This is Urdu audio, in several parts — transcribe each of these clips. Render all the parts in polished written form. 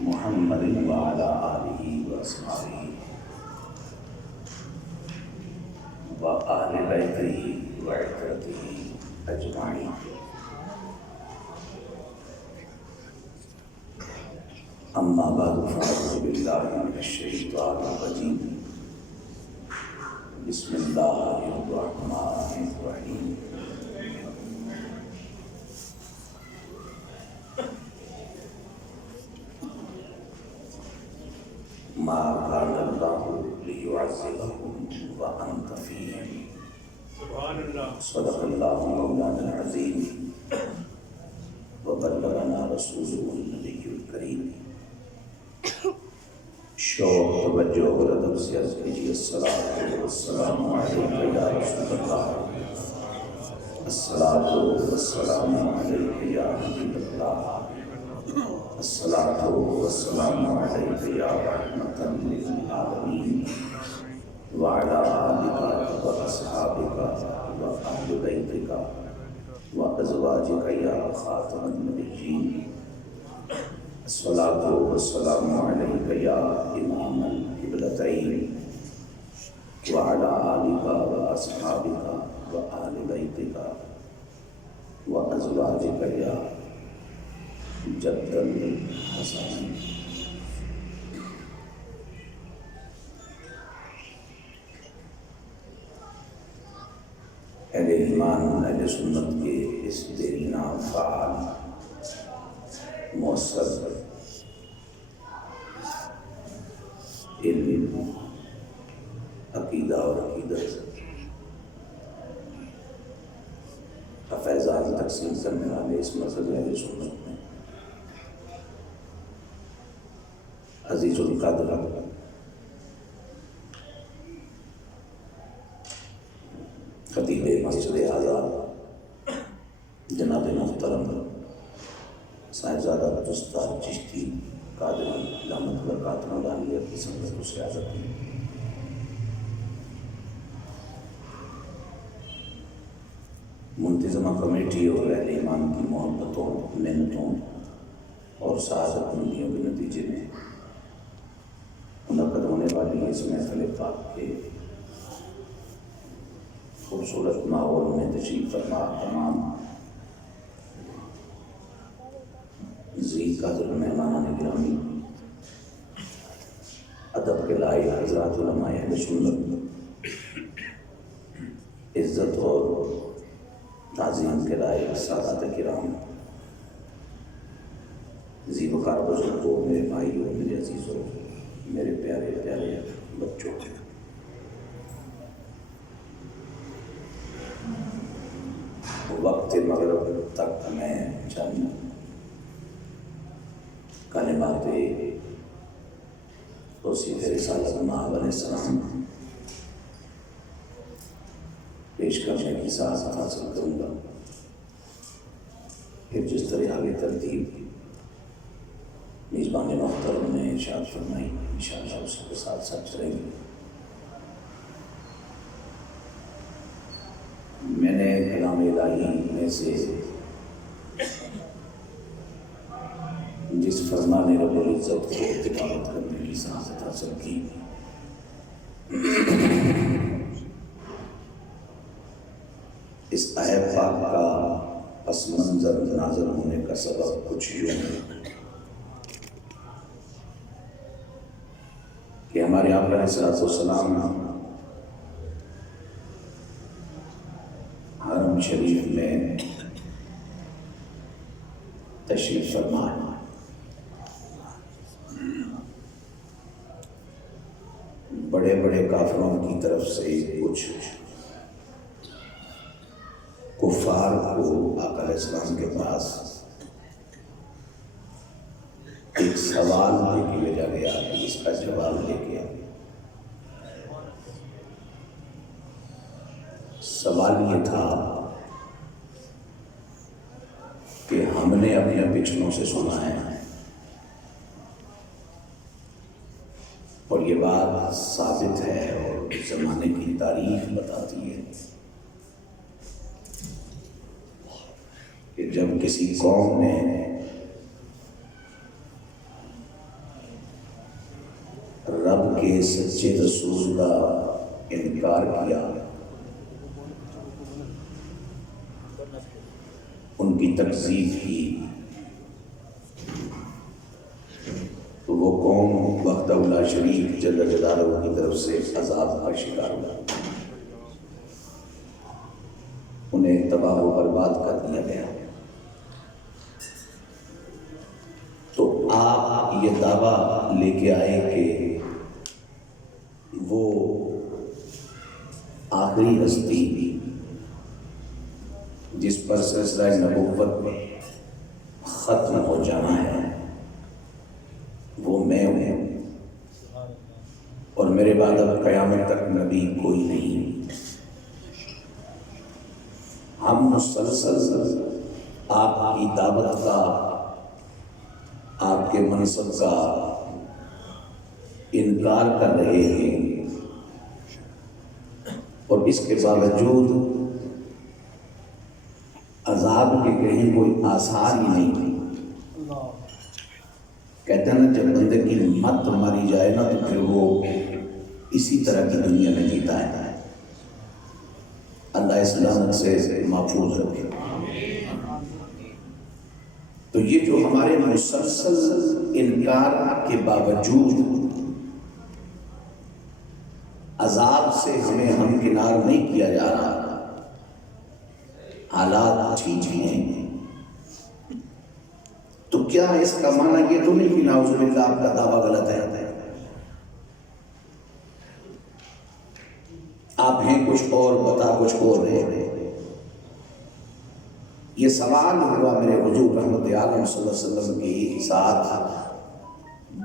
محمد وعلى آله وأصحابه وآل بيته وعترته أجمعين. أما بعد فأعوذ بالله من الشيطان الرجيم. بسم الله الرحمن الرحيم. ما كان الله ليعذبهم وأنت فيهم. سبحان الله. صدق الله مولانا العظيم وبلغنا رسوله النبي الكريم. شوق توجہ اور ادب سے عرض کیجیے الصلاۃ والسلام علیک یا رسول اللہ، الصلاۃ والسلام علیک یا حبیب اللہ، الصلاۃ والسلام علیک یا رحمۃ للعالمین وعلی آلک واصحابک واہل بیتک وازواجک یا خاتم النبیین. الصلاۃ والسلام علیک یا امام القبلتین وعلی آلک واصحابک واہل بیتک وازواجک یا جد الحسنین. اہل ایمان اہل سنت کے اس دیرینہ فعال مؤثر علم عقیدہ اور عقیدت کا فیضان تقسیم کرنے والے اس مسئلہ اہل سنت میں عزیز القدر خطیب مسجد اعظم جناب محترم صاحبزادہ استاد چشتی قادری دامت برکاتہ العالیہ کی سنگت و سیاست کی منتظمہ کمیٹی اور اہل ایمان کی محبتوں، محنتوں اور سعادت مندیوں کے نتیجے میں منعقد ہونے والی اس محفل پاک کے خوبصورت ماحول میں تشریف فرما تمام ذی قدر مہمانان گرامی، ادب کے لائق حضرات علماء اہل سنت، عزت اور تعظیم کے لائق سادات کرام، ذی وقار بزرگوں، میرے بھائیوں، میرے عزیزوں، میرے پیارے پیارے بچوں، وقت مغرب تک میں چند کلمات توصیف رسالت مآب علیہ السلام پیش کرنے کی سعادت حاصل کروں گا. پھر جس طرح آگے ترتیب میزبان محترم نے ارشاد فرمائی انشاءاللہ اس کے ساتھ ساتھ چلیں گے. میں نے کلام الہی میں سے جس فرمان رب العزت کو تلاوت کرنے کی سعادت حاصل کی، اس آیت پاک کا پس منظر نازل ہونے کا سبب کچھ یوں ہے کہ ہمارے آقا علیہ الصلوۃ والسلام حرم شریف میں تشریف فرما، بڑے بڑے کافروں کی طرف سے کچھ کفار کو آقا علیہ السلام کے پاس ایک سوال لے کے بھیجا گیا کہ اس کا جواب لے کے آئے. سوال یہ تھا کہ ہم نے اپنے بچھڑوں سے سنا ہے اور یہ بات ثابت ہے اور زمانے کی تاریخ بتاتی ہے کہ جب کسی قوم نے کے سچے رسول کا انکار کیا، ان کی تکذیب کی، تو وہ قوم وحدہ لا شریک جل جلالہ کی طرف سے عذاب کا شکار ہوا، انہیں تباہ و برباد کر دیا گیا۔ تو آپ یہ دعویٰ لے کے آئے کہ وہ آخری ہستی جس پر سلسلہ نبوت ختم ہو جانا ہے وہ میں ہوں، اور میرے بعد اب قیامت تک نبی کوئی نہیں۔ ہم مسلسل آپ کی دعوت کا، آپ کے منصب کا انکار کر رہے ہیں، اور اس کے باوجود عذاب کے کہیں کوئی آثار ہی نہیں۔ کہتے ہیں نا جب بندے کی مت ماری جائے نا تو پھر وہ اسی طرح کی دنیا میں جیتا ہے۔ اللہ اسلام سے محفوظ رکھے۔ تو یہ جو ہمارے مسلسل انکار کے باوجود عذاب سے ہمیں ہمکنار نہیں کیا جا رہا، حالات ٹھیک ہیں، تو کیا اس کا معنی یہ تو نہیں کہ نعوذ باللہ آپ کا دعویٰ غلط ہے؟ آپ ہیں کچھ اور، بتا کچھ اور رہے۔ یہ سوال ہوا میرے حضور رحمت عالم صلی اللہ علیہ وسلم کے ساتھ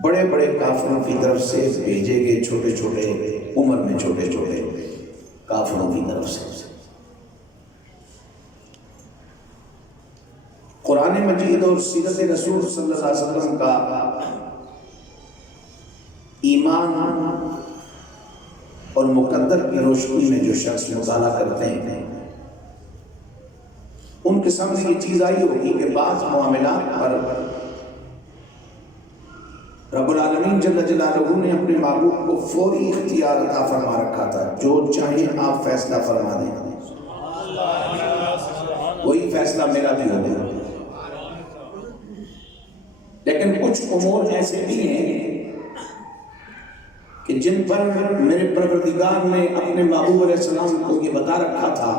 بڑے بڑے کافروں کی طرف سے بھیجے گئے، چھوٹے چھوٹے عمر میں چھوٹے چھوٹے کافروں کی طرف سے۔ قرآن مجید اور سیرت رسول صلی اللہ علیہ وسلم کا ایمان اور مقدر کی روشنی میں جو شخص مطالعہ کرتے ہیں ان کے سامنے یہ چیز آئی ہوگی کہ بعض معاملات پر رب العالمین جل جلالہ نے اپنے معبود کو فوری اختیار عطا فرما رکھا تھا، جو چاہیں آپ فیصلہ فرما دیں، وہی فیصلہ میرا بھی ہوگا۔ لیکن کچھ امور ایسے بھی ہیں کہ جن پر میرے پروردگار نے اپنے محبوب علیہ السلام کو یہ بتا رکھا تھا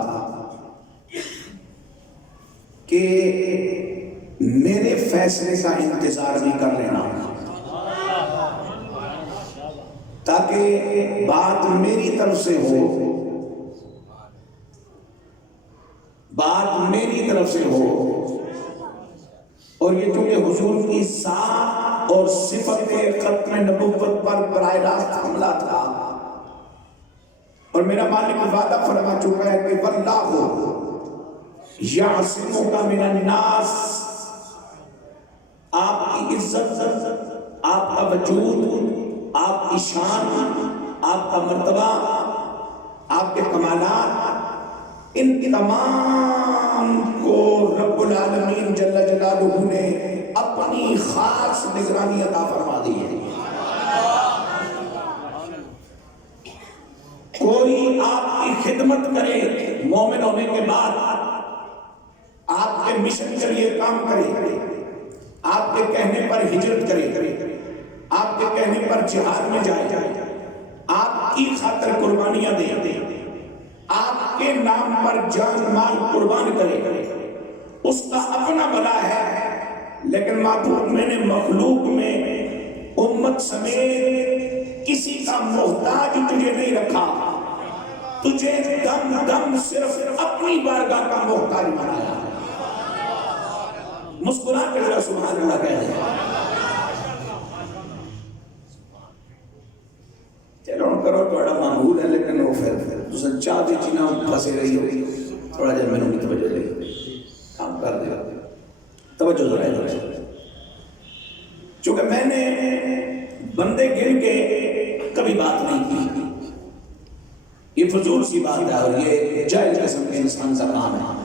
کہ میرے فیصلے کا انتظار بھی کر لینا، تاکہ بات میری طرف سے ہو، بات میری طرف سے ہو۔ اور یہ چونکہ حضور کی ذات اور صفت ختم نبوت پر براہ راست حملہ تھا، اور میرا مالک وعدہ فرما چکا ہے کہ واللہ یعصمک من الناس، آپ کی عزت، آپ کا وجود، آپ کی شان، آپ کا مرتبہ، آپ کے کمالات، ان تمام کو رب العالمین جل جلالہ نے اپنی خاص نگرانی عطا فرما دی ہے۔ کوئی آپ کی خدمت کرے مومن ہونے کے بعد، آپ کے مشن کے لیے کام کرے، آپ کے کہنے پر ہجرت کرے، آپ کے کہنے پر جہاد میں جائے، آپ کی خاطر قربانیاں دے، آپ کے نام پر جان مال قربان کرے، اس کا اپنا بھلا ہے۔ لیکن معبود میں نے مخلوق میں امت سمیت کسی کا محتاج تجھے نہیں رکھا، تجھے دم دم صرف اپنی بارگاہ کا محتاج بنایا۔ مسکرا کے ذرا سبحان اللہ کہہ دیں۔ چلو کرو تھوڑا معمول ہے، لیکن وہ پھر تو سچا دی چینا پھنسے رہی ہو، تھوڑا جب میں نے توجہ دے کام کر دیا، توجہ ذرا ادھر۔ چونکہ میں نے بندے گن کے کبھی بات نہیں کی، یہ فضول سی بات ہے اور یہ جائز قسم کے انسان کا کام ہے،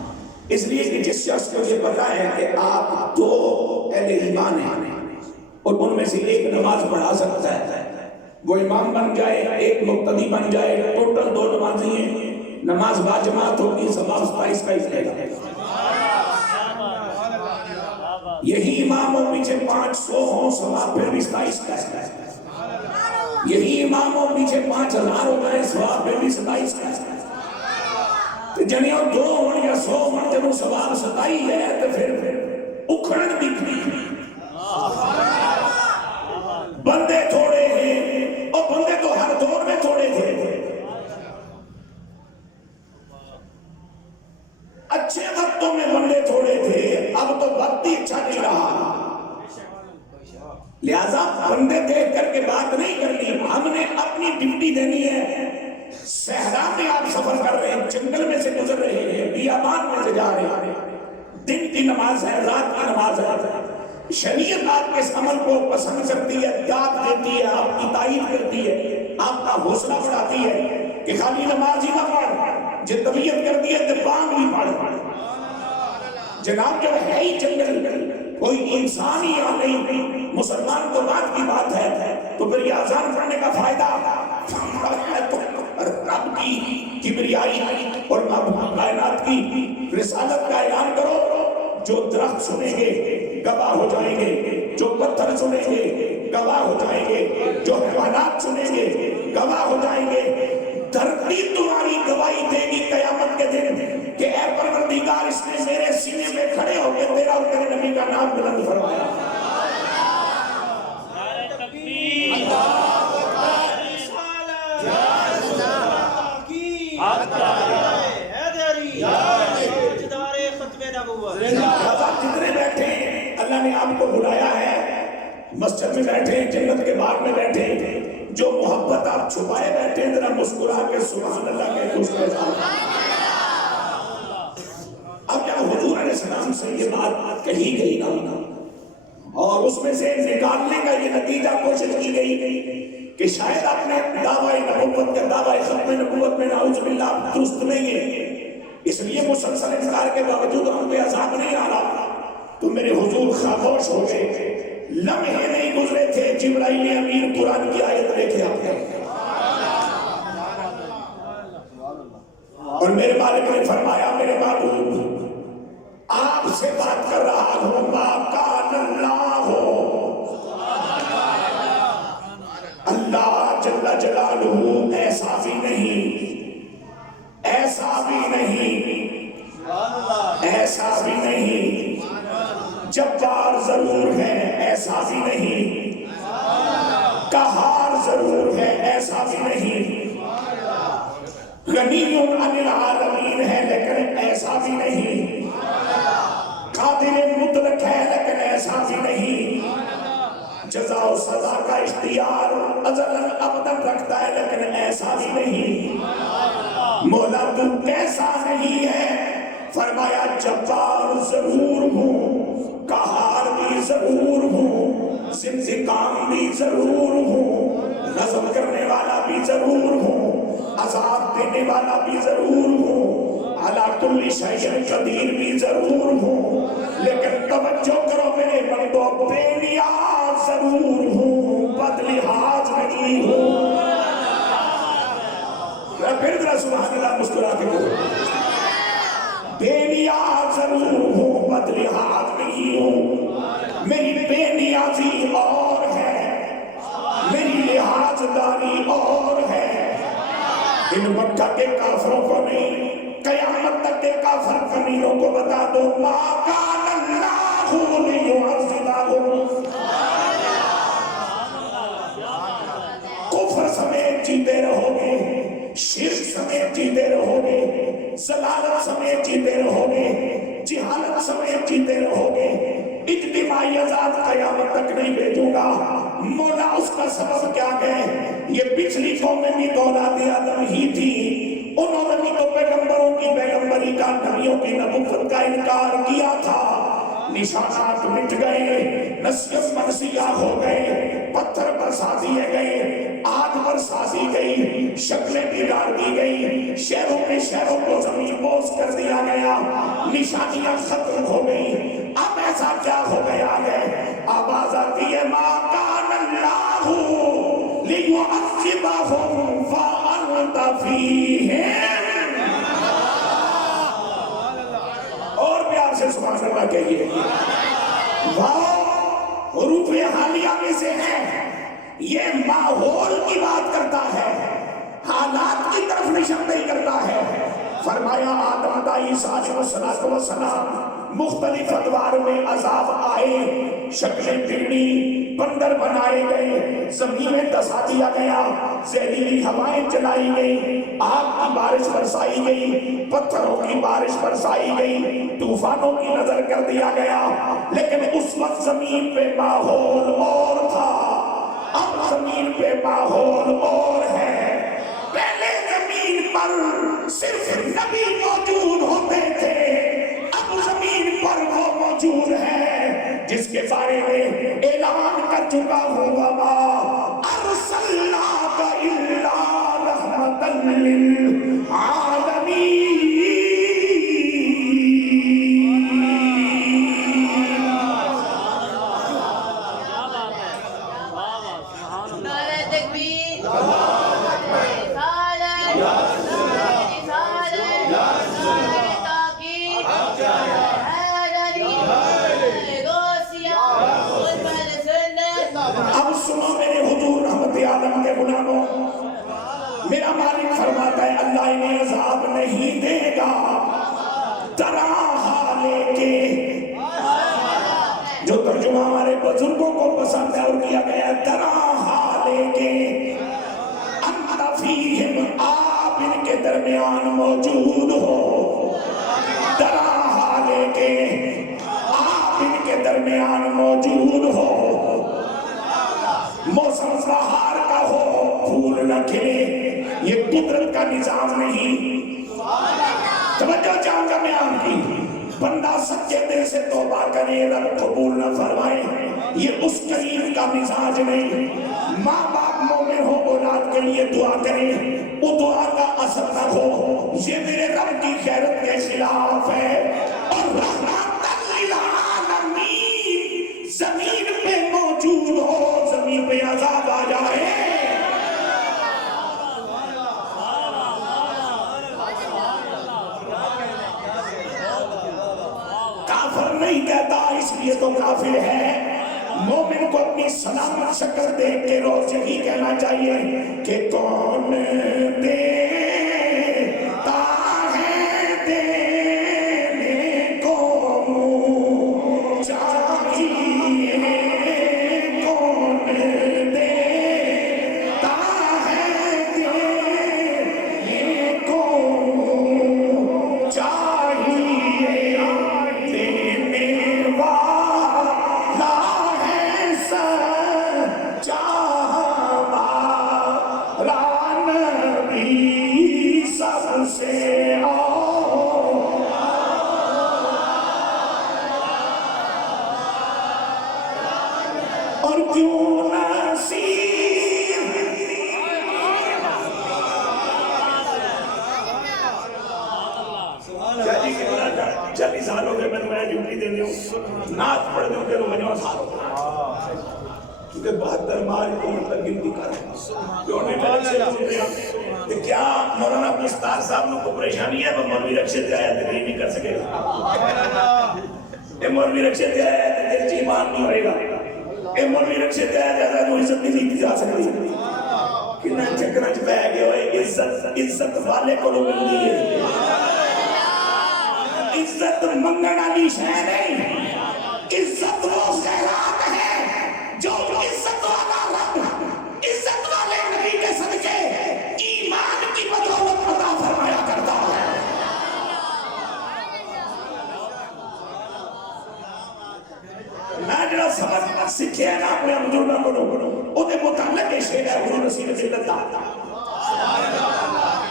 اس لیے کہ جس شخص کو یہ پتا ہے کہ آپ دو اہل ایمان ہیں اور ان میں سے ایک نماز پڑھا سکتا ہے وہ امام بن جائے، ایک مقتدی بن جائے، ٹوٹل 2 نمازی ہیں، نماز باجماعت ہوگی، ثواب 27 کا ہی ملے گا۔ یہی امام ہو پیچھے 500 ہوں، ثواب پھر بھی 27 کا ہے۔ یہی امام ہو پیچھے 5000 ہو جائے، ثواب پھر بھی 27 کا ہے۔ تو جنیوں 2 ہوں یا 100 ہوں، جب وہ ثواب 27 ہے تو پھر اکھڑن بھی بندے تھوڑے ہیں، اور بندے تو ہر دور میں تھوڑے تھے۔ اچھے وقتوں میں بندے تھوڑے تھے، اب تو وقت ہی اچھا نہیں رہا، لہذا بندے دیکھ کر کے بات نہیں کرنی، ہم نے اپنی ڈیوٹی دینی ہے۔ صحرا میں آپ سفر کر رہے ہیں، جنگل میں سے گزر رہے ہیں، بیابان میں سے جا رہے ہیں، دن کی نماز ہے، رات کی نماز ہے، شریعت آپ کے اس عمل کو پسند کرتی ہے، داد دیتی ہے، آپ کی تائید کرتی ہے، آپ کا حوصلہ بڑھاتی ہے کہ خالی نماز ہی نہ پڑھ، جو طبیعت کرتی ہے تو بانگ بھی پڑھ۔ جناب جو ہے ہی جنگل، کوئی انسان ہی یہاں نہیں، مسلمان کو بات کی بات ہے، تو پھر یہ اذان پڑھنے کا فائدہ رب کی کبریائی اور کائنات کی رسالت کا اعلان کرو۔ جو درخت سنیں گے گواہ ہو جائیں گے، جو پتھر سنیں گے گواہ ہو جائیں گے، جو حیوانات سنیں گے گواہ ہو جائیں گے، دھرتی تمہاری گواہی دے گی قیامت کے دن کہ اے پروردگار، اس نے میرے سینے میں کھڑے ہو کے تیرا اور تیرے نبی کا نام بلند فرمایا۔ جتنے بیٹھے ہیں، اللہ نے آپ کو بلایا ہے، مسجد میں بیٹھے ہیں، جنت کے باغ میں بیٹھے ہیں، جو محبت آپ چھپائے بیٹھے ہیں، ذرا مسکرا کے سبحان اللہ کے خوش کے ساتھ۔ اب کیا حضور علیہ السلام سے یہ بات کہی گئی نا، اور اس میں سے نکالنے کا یہ نتیجہ کوشش کی گئی کہ شاید آپ نے دعوی نبوت کا دعوی ختم نبوت میں نعوذ باللہ درست نہیں ہے، اس لیے مسلسل انکار کے باوجود ہم پہ عذاب نہیں آ رہا، تو میرے حضور خاموش ہو گئے، لمحے نہیں گزرے تھے جبرائیل امین قرآن کی آیت لے کے آتے ہیں، اور میرے مالک نے فرمایا میرے محبوب آپ سے بات کر رہا ہوں، ما کان اللہ اللہ جل جلالہ ایسا بھی نہیں، ایسا بھی نہیں، ایسا بھی نہیں، جبار ضرور ہے ایسا بھی نہیں، قہار ضرور ہے ایسا بھی نہیں، غنی عن العالمین ہے لیکن ایسا بھی نہیں، قادر مطلق ہے لیکن ایسا بھی نہیں، جزا و سزا کا اختیار ازلاً ابداً رکھتا ہے لیکن ایسا بھی نہیں، مولا تو کیسا نہیں ہے، فرمایا جبار ضرور ہوں، قہار بھی ضرور ہوں، انتقام بھی ضرور ہوں، غضب کرنے والا بھی ضرور ہوں، عذاب دینے والا بھی ضرور ہوں، علی کل شیء قدیر بھی ضرور ہوں، لیکن توجہ کرو میرے بندو، بے نیاز ضرور ہوں، بد لحاظ نہیں ہوں۔ پھر ذرا سبحان اللہ مسکرا کے بولو، بے نیاز ضرور ہوں، بد لحاظ نہیں ہوں، میری بے نیازی اور ہے، میری لحاظ داری اور ہے، ان مکہ کے کافروں کو نہیں، قیامت تک کے کافر کمینوں کو بتا دو، ما کان اللہ لیعذبہم، کفر سمیت جیتے رہو گے، شرک سمیت جیتے رہو گے، ضلالت سمیت جیتے رہو گے، جہالت سمیت جیتے رہو گے، اجتماعی عذاب قیامت تک نہیں بھیجوں گا۔ مولا اس کا سبب کیا ہے؟ یہ پچھلی قومیں بھی تو اولاد آدم ہی تھی، انہوں نے بھی تو پیغمبروں کی پیغمبری کا، نبیوں کی نبوت کا انکار کیا تھا، نشانات مٹ گئے، نسیت منسیہ ہو گئے، پتھر برسا دیے گئے، آگ برسا دی گئی، شکلیں بگاڑ دی گئی، شہروں میں شہروں کو زمین بوس کر دیا گیا، نشانیاں ختم ہو گئی، اب ایسا کیا ہو گیا ہے؟ آواز آتی ہے ما کان اللہ لیعذبہم فیہم، اور پیار سے سبحان اللہ کہیے. واہ، حروف حالیہ میں سے ہے. یہ ماحول کی بات کرتا ہے، حالات کی طرف نشان نہیں کرتا ہے. فرمایا آدم دا عیسیٰ علیہ السلام مختلف ادوار میں عذاب آئے، شکلیں بگڑی، بندر بنائے گئے، زمینیں دسا دیا گیا، زہریلی ہوائیں چلائی گئی، آگ کی بارش برسائی گئی، پتھروں کی بارش برسائی گئی، طوفانوں کی نظر کر دیا گیا. لیکن اس وقت زمین پہ ماحول اور تھا، اب زمین پہ ماحول اور ہے. پہلے زمین پر صرف نبی موجود ہوتے تھے، اب زمین پر وہ موجود ہے جس کے بارے میں اعلان کر چکا ہوں وما ارسلناک الا رحمتا للعالمین. نعرہ تکبیر، اب سنو میرے حضور رحمت عالم کے غلاموں، میرا مالک فرماتا ہے اللہ انہیں عذاب نہیں دے گا تراہا لے کے. جو ترجمہ ہمارے بزرگوں کو پسند ہے اور کیا گیا تراہا لے کے. انت فیہم، آپ ان کے درمیان موجود ہو. تراہا لے کے آپ ان کے درمیان موجود ہو. موسم بہار کا ہو، پھول نہ کھلے، یہ قدرت کا نظام نہیں. توجہ چاہوں گا میں آپ کی. بندہ سچے دل سے توبہ کرے، رب قبول نہ فرمائے، یہ اس کریم کا مزاج نہیں. ماں باپ مومن ہو، اولاد کے لیے دعا کرے، وہ دعا کا اثر نہ ہو، یہ میرے رب کی خیرت کے خلاف ہے. اور رحمت للعالمین زمین پہ موجود ہو، زمین پہ عذاب آ جائے. کافر نہیں کہتا، اس لیے تو کافر ہے. مومن کو اپنی سلامت شکل دیکھ کے روز یہی کہنا چاہیے کہ کون دیتا ہے دینے کو منہ چاہیے، کون دیتا ہے دینے کو منہ چاہیے. دینے والا ہے سچا ہمارا نبی سب سے اور کیوں نصیب. چالیس سال ہو گئے میں ڈیوٹی دے دوں، نعت پڑھ دوں کہ روزہ سال ہو کیونکہ 72 ماہ کو مطلب گنتی کر رہے. کیا مولانا مستار صاحب نے کو پریشانی ہے؟ وہ مولوی رکشے سے آیا تقریر نہیں کر سکے گا. یہ مولوی رکشے سے آیا تو دل ایمان نہیں ہوئے گا. یہ مولوی رکشے سے آیا جیسا جو عزت نہیں دی جا سکتی. کتنا چکرہ چ پہ گئے ہوئے، عزت والے کو لوگ ملتی ہے. عزت منگن علی شہ نہیں، عزت وہ خیرات ہے جو عزت والا رب عزت والے نبی کے صدقے ایمان کی بدولت عطا فرمایا کرتا ہے. میں جڑا سبق سکھے نا اپنے بزرگوں کو وہ متعلق شعر ہے حضور رسول اللہ داتا.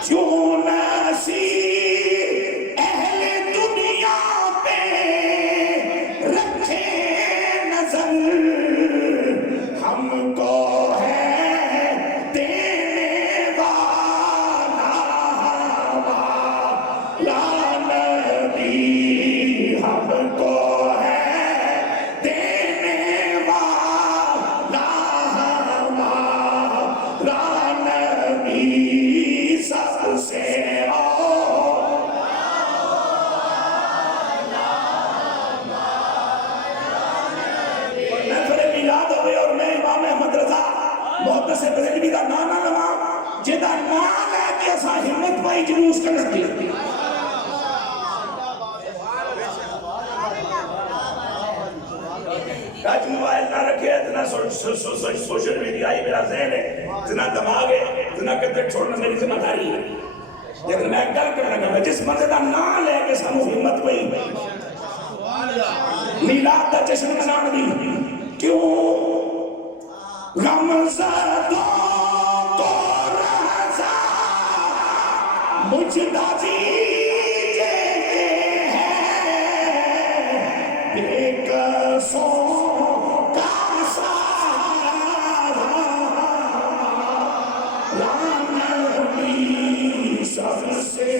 کیوں نصیب اہل دنیا پہ رکھے نظر، ہم کو ہے دینے والا ہمارا نبی. ہم کو ہے دینے والا ہمارا نبی سب محدث بریلوی دا نانا لوا جدا نام ہے کہ ایسا ہمت پائی جلوس کا لڑکی کاج موبائل نہ رکھے اتنا سوشل میڈیا ہی میرا ذہن ہے اتنا دماغ ہے اتنا کدھر چھوڑنا میری ذمہ داری ہے لیکن میں گل کرنا گا جس مزے دا نام لے کے سانو ہمت پئی میلاد دا جشن منانے دی کیوں غم زدوں کو رضا مجھدا دیجئے ہے بے قصوں کا سارا رانبی سب سے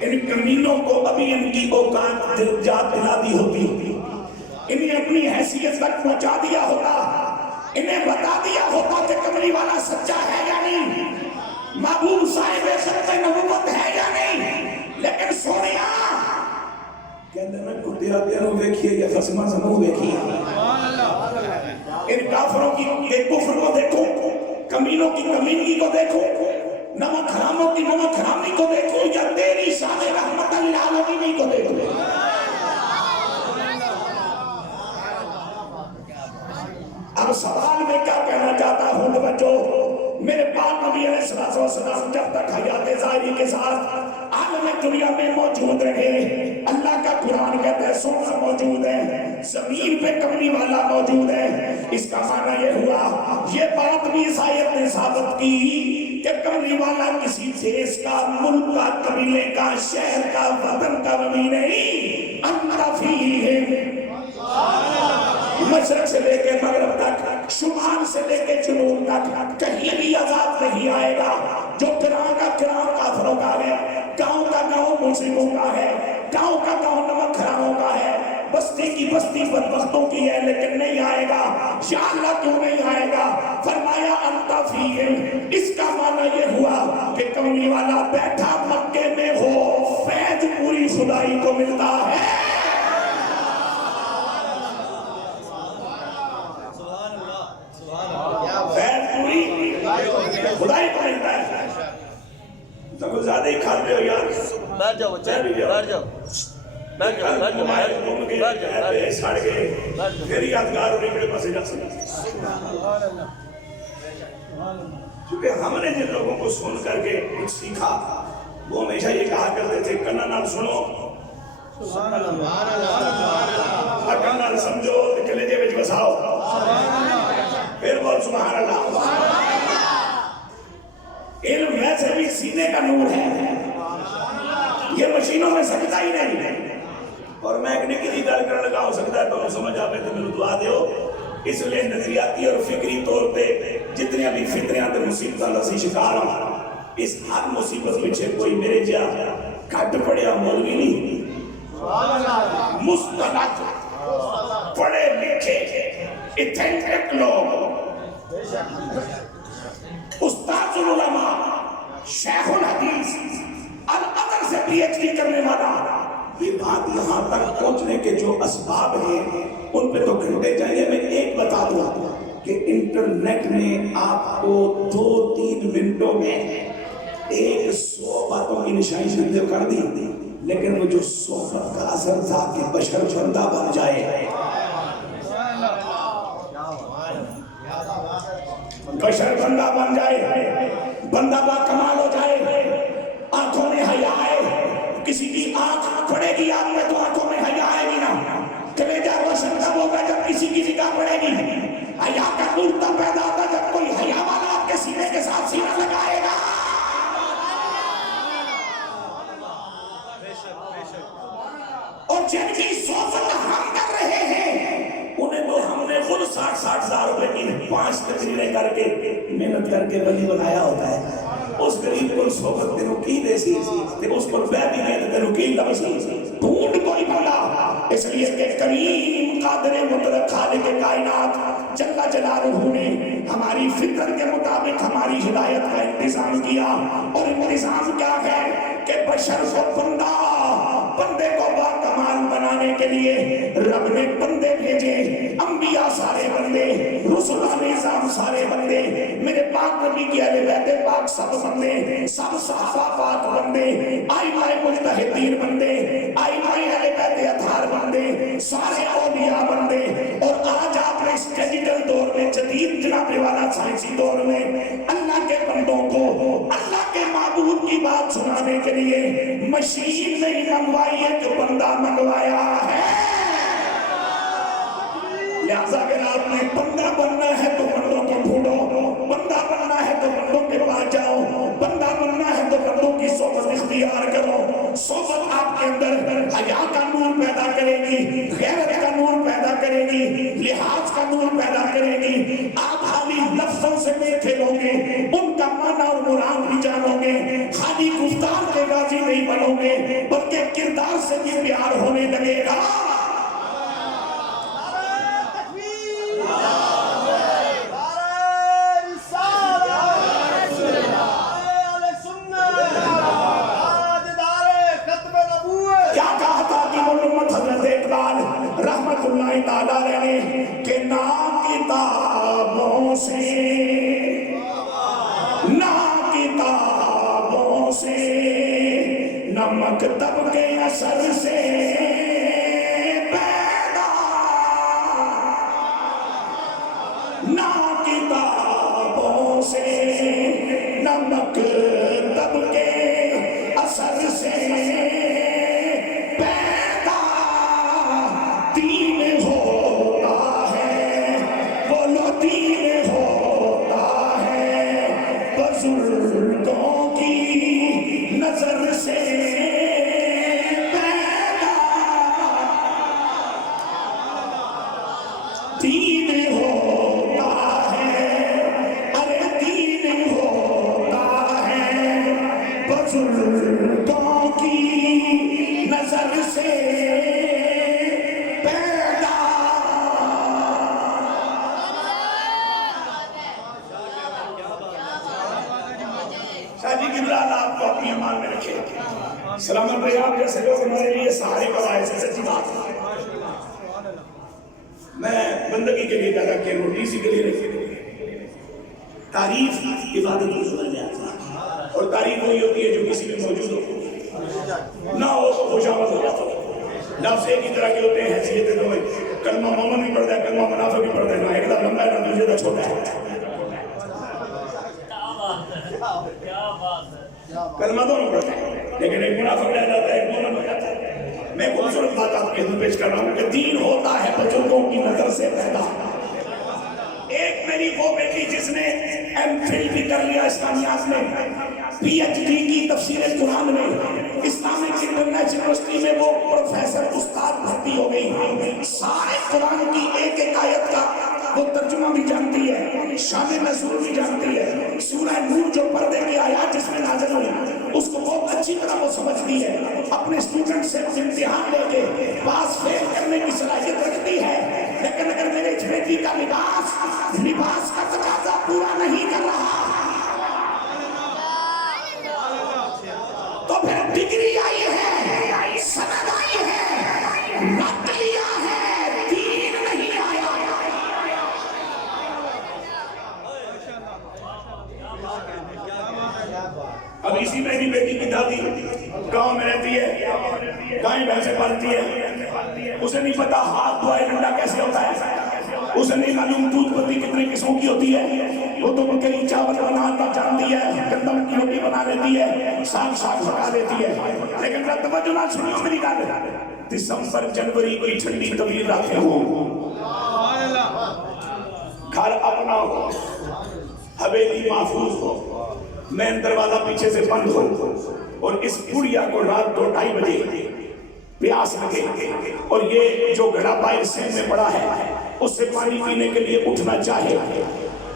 ان کمینوں کو ابھی ان کی اوقات یاد دلا دی ہوتی انہیں اپنی حیثیت تک پہنچا دیا ہوتا انہیں بتا دیا ہوتا کہ کملی والا سچا ہے یا نہیں محبوب صاحب ختم نبوت ہے یا نہیں لیکن سونیا کہتے ہیں کتیا تیروں دیکھئے یا خسمہ سمو دیکھئے ان کافروں کی کفر کو دیکھو کمینوں کی کمینگی کو دیکھو نمک حراموں کی نمک حرامی کو دیکھو یا تیری شان رحمت للعالمین کو دیکھو اب سوال میں کیا کہنا چاہتا ہوں بچوں میرے پاک نبی علیہ السلام جب تک حیات ظاہری کے ساتھ عالم دنیا میں موجود رہے اللہ کا قرآن کہتا ہے سونا موجود ہے زمین پہ کملی والا موجود ہے اس کا معنی یہ ہوا یہ بات بھی اس آیت نے ثابت کی کہ کملی والا کسی دیش کا ملک کا قبیلے کا شہر کا وطن کا نبی نہیں انت فیہم مشرق سے لے کے مغرب تک شمال سے لے کے جنوب تک کہیں بھی عذاب نہیں آئے گا جو گراں کا گراں کافروں کا ہے گاؤں کا گاؤں مسلموں کا ہے گاؤں کا گاؤں نمک حراموں کا ہے بستی کی بستی بدبختوں کی ہے لیکن نہیں آئے گا یا اللہ کیوں نہیں آئے گا فرمایا انت فیہم اس کا معنی یہ ہوا کہ کملی والا بیٹھا مکے میں ہو فیض پوری خدائی کو ملتا ہے خدائی کو ملتا ہے تو زیادہ ہی کھاتے ہو یار بیٹھ جاؤ بچے بیٹھ جاؤ بیٹھ جاؤ بیٹھ جاؤ ساڑ گئے پھر یادگار ہونے کے پاس جا سکتے کیونکہ ہم نے جن لوگوں کو سن کر کے کچھ سیکھا وہ ہمیشہ یہ کہا کرتے تھے کنا نال سنو کنا نال سمجھو کلیجے وچ بساؤ پھر بول سبحان اللہ علم ویسے بھی سینے کا نور ہے یہ مشینوں میں سکتا ہی نہیں اور میں ایک نکی گل کرنے لگا ہو سکتا ہے تو سمجھ آپے تو میرے دعا دیو اس لیے نظریاتی اور فکری طور پہ جتنی بھی فتنیاں تے مصیبتاں دا سی شکار ہوں اس ہر مصیبت پیچھے کوئی میرے جا کٹ پڑیا مولوی نہیں مستند پڑھے لکھے ایتھنٹک لوگ استاد العلماء شیخ الحدیث الازہر سے پی ایچ ڈی کرنے والا یہ بات یہاں تک پہنچنے کے جو اسباب ہیں ان پہ تو گھنٹے چاہیے میں ایک بتا دوں کہ انٹرنیٹ نے آپ کو 2-3 منٹوں میں 100 باتوں کی نشانی کر دی لیکن وہ جو صحبت کا اثر تھا کہ بشر بندہ بن جائے بشر بندہ بن جائے بندہ با کمال ہو جائے آنکھوں میں حیا آئے کسی کی آنکھ پڑے گی آپ میں تو آنکھوں میں حیا آئے گی نا کلیجہ روشن کب ہوگا جب کسی کی نگاہ پڑے گی حیا کا نور تب پیدا ہوتا جب کوئی حیا والا آپ کے سینے کے ساتھ سینہ لگائے گا اور جن کی صحبت ہم کر رہے ہیں انہیں تو ہم نے خود 60 ہزار روپے کی 5 تقریریں کر کے محنت کر کے ولی بنایا ہوتا ہے اس قریب کو صحبت تینوں کی دے سی کہ اس پر بے بھی گئے تینوں کی لبسی ڈھونڈ کوئی بنا اس لیے کہ کریم قادر مطلق خالق کائنات جل جلالہ نے ہماری فطرت کے مطابق ہماری ہدایت کا انتظام کیا اور انتظام کیا ہے کہ بشر کو بندہ بنانے کے لیے رب نے بندے بھیجے، انبیاء سارے بندے، رسولان نظام سارے بندے، میرے پاک نبی کی اہل بیت پاک سب بندے، سب صحابہ پاک بندے، ائمہ مجتہدین بندے، ائمہ اہل بیت اطہار بندے، سارے اولیاء بندے۔ اور آج آپ نے اس ڈیجیٹل دور میں، جدید جناب والا سائنسی دور میں اللہ کے بندوں کو اللہ کے معبود کی بات سنانے کے لیے مشین نہیں منگوائی ہے، جو بندہ منگوایا ہے۔ لہذا اگر آپ نے بندہ بننا ہے تو بندوں کو ڈھونڈو، بندہ بننا ہے تو بندوں کے پاس جاؤ، بندہ بننا ہے تو بندوں کی صحبت اختیار کرو۔ صحبت آپ کے اندر حیا کا نور پیدا کرے گی، غیرت کا نور پیدا کرے گی، لحاظ کا نور پیدا کرے گی۔ آپ خالی لفظوں سے نہیں کھیلو گے، ان کا معنی اور مراد بھی جانو گے۔ خالی گفتار کے غازی نہیں بنو گے، بلکہ کردار سے بھی پیار ہونے لگے گا۔ رحمت اللہ تعالیٰ نے کہ نہ کتابوں سے، نہ کتابوں سے، نہ مکتب کے اثر سے پیدا، نہ کتابوں سے، نہ مکتب کے اثر سے بزرگوں کی نظر سے پیدا دین ہوتا ہے، ارے دین ہوتا ہے بزرگوں کی نظر سے پیدا۔ شاہ جی قبلہ آپ کو اپنی امان میں رکھے، سلامت بھائی آپ جیسے لوگ ہمارے لیے سہارے بوائے سے سچی بات ہے۔ میں بندگی کے لیے پیدا کیا ہوں، اسی کے لیے رکھے۔ تعریف عبادت کی سمجھ میں آتی ہے، اور تعریف وہی ہوتی ہے جو کسی میں موجود ہو، نہ ہو تو خوش آمد ہو جاتا ہے۔ لفظ ایک ہی طرح کے ہوتے ہیں، حیثیتیں دو ہیں، کلمہ مومن بھی پڑھتا ہے، کلمہ منافق بھی پڑھتا ہے، نہ ایک دا لمبا ہے نہ دوسرے دا چھوٹا ہے۔ کلمہ دونوں پڑھتے ہیں، لیکن ایک منافق رہ جاتا ہے، ایک مومن ہو جاتا ہے۔ میں خوبصورت بات آپ کے حضور پیش کر رہا ہوں کہ دین ہوتا ہے بزرگوں کی نظر سے پیدا۔ ایک میری وہ بیٹی جس نے ایم فل بھی کر لیا اسلامیات میں، پی ایچ ڈی کی تفسیر قرآن میں، اسلامک انٹرنیشنل یونیورسٹی میں وہ پروفیسر استاد بھرتی ہو گئی، سارے قرآن کی ایک ایک آیت کا وہ ترجمہ بھی جانتی ہے، شان نزول بھی جانتی ہے، سورہ نور جو پردے کی آیات جس میں نازل ہوئی اس کو بہت اچھی طرح وہ سمجھتی ہے، اپنے اسٹوڈنٹ سے امتحان لے کے پاس فیل کرنے کی صلاحیت رکھتی ہے۔ لیکن اگر میرے بیٹی کا لباس کا تقاضا پورا نہیں کر رہا تو پھر ڈگری آئی ہے، سند آئی ہے، رٹ لیا ہے، دین نہیں آیا۔ اب اسی میری بیٹی کی دادی گاؤں میں رہتی ہے، گائیں بھینسیں پالتی ہے، اسے نہیں پتا ہاتھ دھوئے ڈنڈا کیسے ہوتا ہے، اسے نہیں معلوم دودھ پتی کتنے قسموں کی ہوتی ہے، وہ تو بکری چاول بنانا جانتی ہے، گندم کی روٹی بنا لیتی ہے، ساگ پکا لیتی ہے، لیکن توجہ نہ سنو میری گل، دسمبر جنوری کی ٹھنڈی طویل راتیں ہوں، گھر اپنا ہو، حویلی محفوظ ہو، مین دروازہ پیچھے سے بند ہو، اور اس بڑھیا کو رات 2-2:30 بجے پیاس لگے اور یہ جو گھڑا باہر سین میں پڑا ہے اس سے پانی پینے کے لیے اٹھنا چاہے،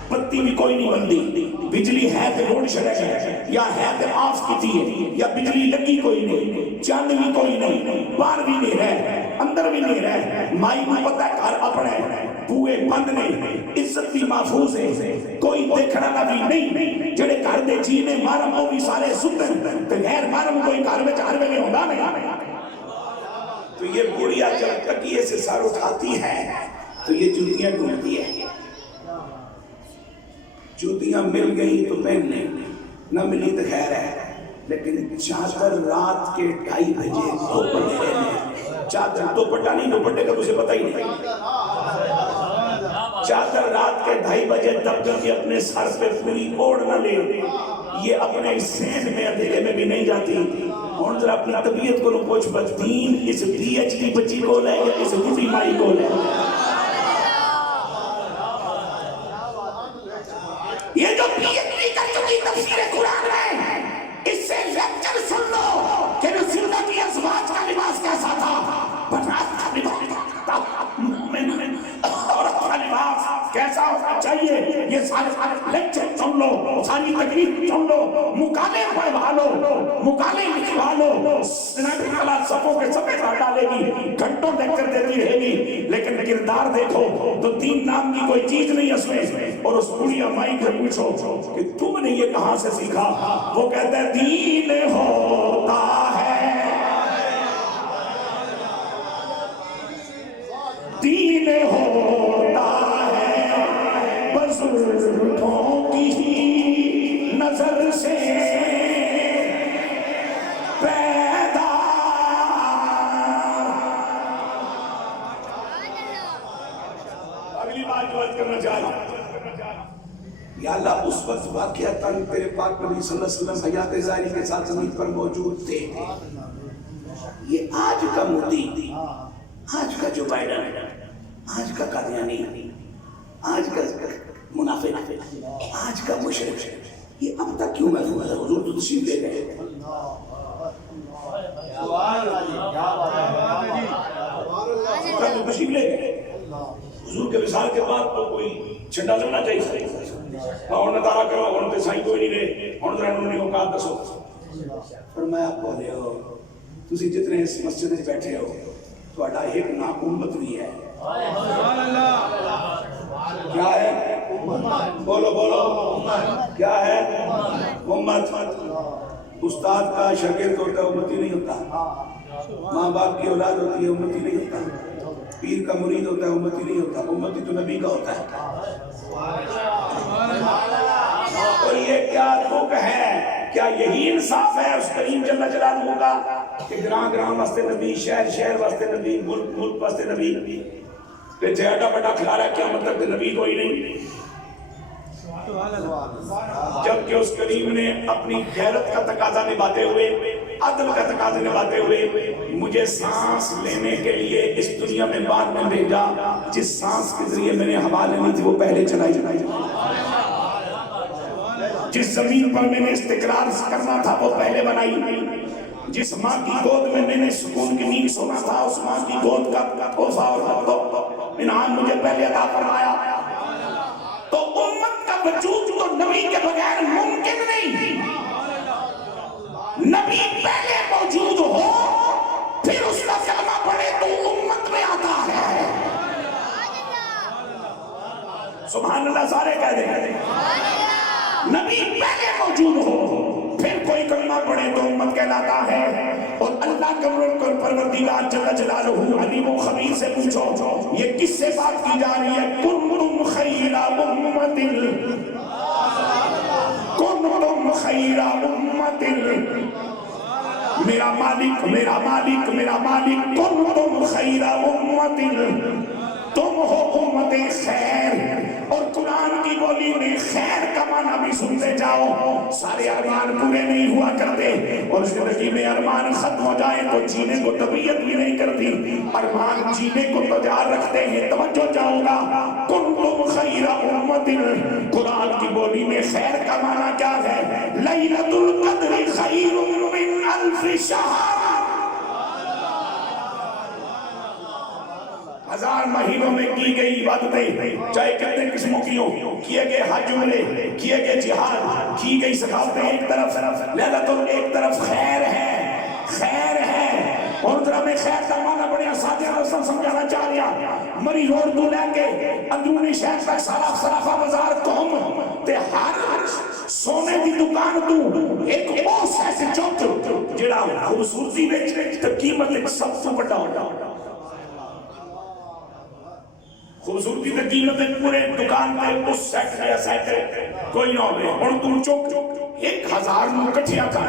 بتی بھی کوئی نہیں بندی، بجلی ہے تو روڈ شڑک ہے، یا ہے تو آف کی ہے، یا بجلی لگی کوئی نہیں، چاند بھی کوئی نہیں، باہر بھی نہیں رہے، اندر بھی نہیں رہے، مائی کو پتہ ہے گھر اپنے، بوئے بند نہیں، عزت بھی محفوظ ہے، کوئی دیکھنا نہ بھی نہیں، جڑے گھر دے جینے مارم وہ بھی سارے ستے ہیں، تو غیر مارم کوئی گھر میں چار میں ہوتا نہیں، تو یہ بڑھیا جب تکیے سے سر اٹھاتی ہے تو یہ جوتیاں ڈھونڈتی ہے. جوتیاں مل گئی تو پہن لیں, نہ ملی تو خیر ہے, لیکن چادر رات کے 2:30 بجے دوپٹے میں, چادر دوپٹہ نہیں, دوپٹے کا تجھے پتہ ہی نہیں, چادر رات کے 2:30 بجے تب تک یہ اپنے سر پہ پوری اوڑھ نہ لے, یہ اپنے ذہن میں اندھیرے میں بھی نہیں جاتی. اور ذرا اپنی طبیعت کو پوچھ, بدین اس PhD بچی کو لے یا اس بوڑھی مائی کو لے. یہ جو PhD کر چکی تفسیر قرآن ہے, اس سے لیکچر سن لو کہ رسول اللہ کی ازواج کا لباس کیسا تھا, بنات کا لباس تھا, مومن عورت کا لباس کیسا ہونا چاہیے. یہ سارے لیکچر سن لو, ساری تقریر سن لو, مقالے پڑھوا لو, مقالے لکھوا لو, صفوں کے صفحے کاٹ ڈالے گی, گھنٹوں لیکچر دیتی رہے گی, لیکن کردار دیکھو تو دین نام کی کوئی چیز نہیں اس میں. اور اس بڑھی مائی سے پوچھو کہ تم نے یہ کہاں سے سیکھا, وہ کہتا ہے دین ہوتا ہے, دین ہوتا ہے بزرگوں کی نظر سے پیدا. اگلی بات جو عرض کرنا چاہتا ہوں, یا اللہ اس وقت واقعتاً تیرے پاک نبی صلی اللہ علیہ وسلم حیات ظاہری کے ساتھ زمین پر موجود تھے. یہ آج کا مودی, آج کا جو بائیڈن, آج کا قادیانی, آج کا منافق, آج کا مشرک, یہ اب تک کیوں محفوظ ہے؟ حضور تو تشریف لے گئے, تشریف لے گئے. حضور کے وصال کے بعد تو کوئی چھنڈا لگنا چاہیے, اور نظارہ کرو, اور تے سائیں کوئی نہیں رہے, اور ذرا انہوں نے اوقات دسو. فرمایا بولے ہو تسی جتنے اس مسجد میں بیٹھے ہو, تہاڈا ایک نام امت بھی ہے. کیا ہے؟ بولو بولو, کیا ہے؟ امت. استاد کا شاگرد ہوتا ہے, امتی نہیں ہوتا. ماں باپ کی اولاد ہوتی ہے, امتی نہیں ہوتا. پیر کا مرید ہوتا ہے, امتی نہیں ہوتا. امتی تو نبی کا ہوتا ہے. اور یہ کیا دکھ ہے, کیا یہی انصاف ہے اس کریم جل جلالہ کا کہ گراں گراں واسطے نبی, شہر شہر واسطے نبی, ملک ملک واسطے نبی, تے جیڑا بڑا کھلارا کیا مطلب کہ نبی کوئی نہیں. جبکہ اس کریم نے اپنی غیرت کا تقاضا نبھاتے ہوئے, عدل کا تقاضا نبھاتے ہوئے مجھے سانس لینے کے لیے اس دنیا میں بعد میں بھیجا. جس سانس کے ذریعے میں نے ہوا لینی تھی وہ پہلے چلائی. جس زمین پر میں نے استقرار کرنا تھا وہ پہلے بنائی. جس ماں کی گود میں میں نے سکون کی نیند سونا تھا, اس ماں کی گود کا تحفہ اور انعام مجھے پہلے عطا فرمایا. تو امت کا وجود تو نبی کے بغیر ممکن نہیں. نبی پہلے موجود ہو, پھر اس کا کلمہ پڑھے تو امت میں آتا ہے. سبحان اللہ سارے کہہ دیں. نبی پہلے موجود ہو, پھر کوئی کلمہ پڑھے تو امت کہلاتا ہے. اور اللہ کا پروردگار جل جلالہ علیم و خبیر سے پوچھو, یہ کس سے بات کی جا رہی ہے؟ کنتم خیر امت, کنتم خیر امت, میرا مالک میرا مالک میرا مالک, کنتم خیر امت, تم ہو امت خیر. اور قرآن کی بولی میں خیر کا معنی بھی سنتے جاؤ. سارے ارمان پورے نہیں ہوا کرتے, اور زندگی میں ارمان ختم ہو جائے تو جینے کو طبیعت بھی نہیں کرتی. ارمان جینے کو تو جار رکھتے ہیں. توجہ جاؤں گا, کنتم خیر امت, قرآن کی بولی میں خیر کا معنی کیا ہے؟ لیلۃ القدر خیر من الف شہر, 1000 مہینوں میں کی گئی عبادتیں چاہے کتنے قسموں کی ہوں, کیے گئے حج عمرے, کیے گئے جہاد, کی گئی سخاوتیں ایک طرف, لیلۃ ایک طرف خیر ہے, خیر ہے. اور ذرا میں خیر کا معنی بڑے اساتذہ سمجھانا چاہ رہا. مری روڈ تو لے کے اندرونی شہر تک سارا سرافہ بازار قوم تے ہر سونے دی دکان تو ایک اوس ایسے چوک جڑا خوبصورتی وچ تے قیمت وچ سب تو بڑا اکٹھا ہو جاؤ. خوبصورتی تے قیمتیں پورے دکان تے اس سیٹ یا سیٹ کوئی نہ ہوئے. اور تم چوک 1000 نو کٹھیا کر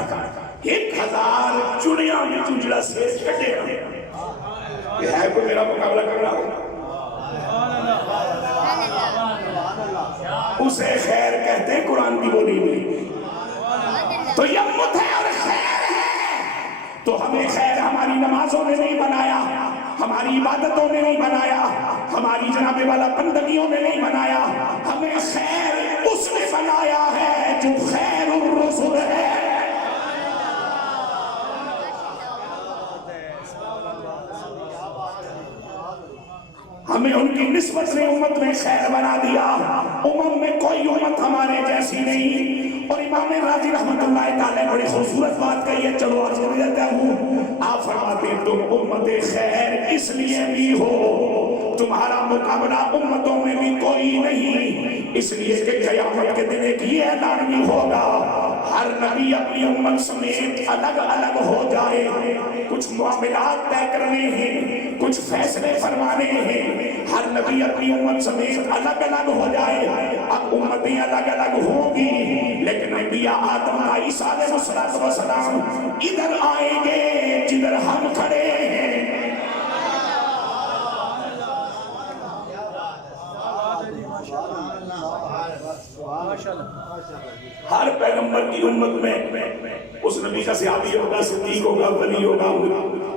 1000 چڑیاں میں تو جڑا سیر کٹے یہ ہے کوئی میرا مقابلہ کر رہا ہو. اسے خیر کہتے ہیں قرآن کی بولی میں. تو یمت ہے اور خیر ہے. تو ہمیں خیر ہماری نمازوں نے نہیں بنایا, ہماری عبادتوں نے نہیں بنایا, ہماری جناب والا بندگیوں نے نہیں بنایا. ہمیں خیر اس نے بنایا ہے جو خیر الرسل ہے. ہمیں ان کی نسبت نے امت میں خیر بنا دیا. امم میں کوئی امت ہمارے جیسی نہیں. اور امام راضی رحمت اللہ تعالی بڑی خوبصورت بات کہی ہے, چلو آج کر دیتا ہوں. آپ فرماتے ہیں تم امت خیر اس لیے بھی ہو, تمہارا مقابلہ امتوں میں بھی کوئی نہیں, اس لیے کہ قیامت کے دن ایک یہ اعلان بھی ہوگا, ہر نبی اپنی امت سمیت الگ الگ ہو جائے. کچھ معاملات طے کرنے ہیں, کچھ فیصلے فرمانے ہیں. ہر نبی اپنی امت سمیت الگ الگ ہو جائے. اب امتیں الگ الگ ہوں گی, لیکن نبی آدم عیسیٰ علیہ السلام ادھر آئیں گے جدھر ہم کھڑے ہیں. ہر پیغمبر کی امت میں اس نبی کا صحابی ہوگا, صدیق ہوگا, ولی ہوگا,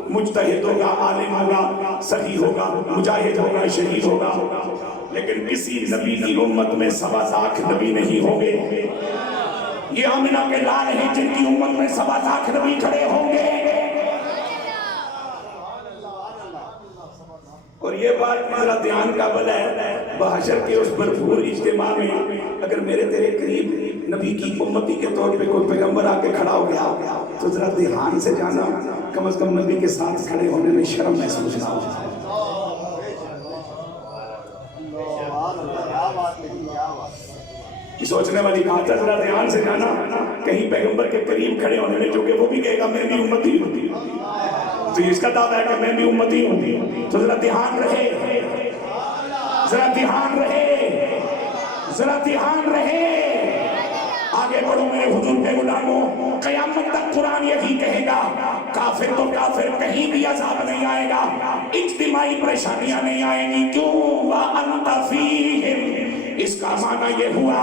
مجتہد ہوگا, عالم ہوگا, سخی ہوگا, مجاہد ہوگا, شہید ہوگا. لیکن کسی نبی کی امت میں 1.25 لاکھ نبی نہیں ہوں گے. یہ آمنہ کے لال ہیں جن کی امت میں 1.25 لاکھ نبی کھڑے ہوں گے. اور یہ بات میرا دھیان قابل ہے, بحشر کے اس بھرپور اجتماع میں اگر میرے تیرے قریب نبی کی امتی کے طور پہ کوئی پیغمبر آ کے کھڑا ہو گیا تو ذرا دھیان سے جانا, کم از کم نبی کے ساتھ کھڑے ہونے میں شرم محسوس نہ ہو. سوچنے والی بات ہے, ذرا دھیان سے جانا. کہیں پیغمبر کے قریب کھڑے ہونے میں جو کہ وہ بھی کہے گا میں بھی امتی ہوں, تو اس کا دعویٰ ہے کہ میں بھی امتی ہوں. تو ذرا دھیان رہے, ذرا دھیان رہے, ذرا دھیان رہے. آگے بڑھو میرے حضور کے غلاموں, قیامت تک قرآن یہی کہے گا, کافر تو کافر, کہیں بھی عذاب نہیں آئے گا, اجتماعی پریشانیاں نہیں آئیں گی. کیوں؟ وَأَنْتَ فِيهِمْ. اس کا معنی یہ ہوا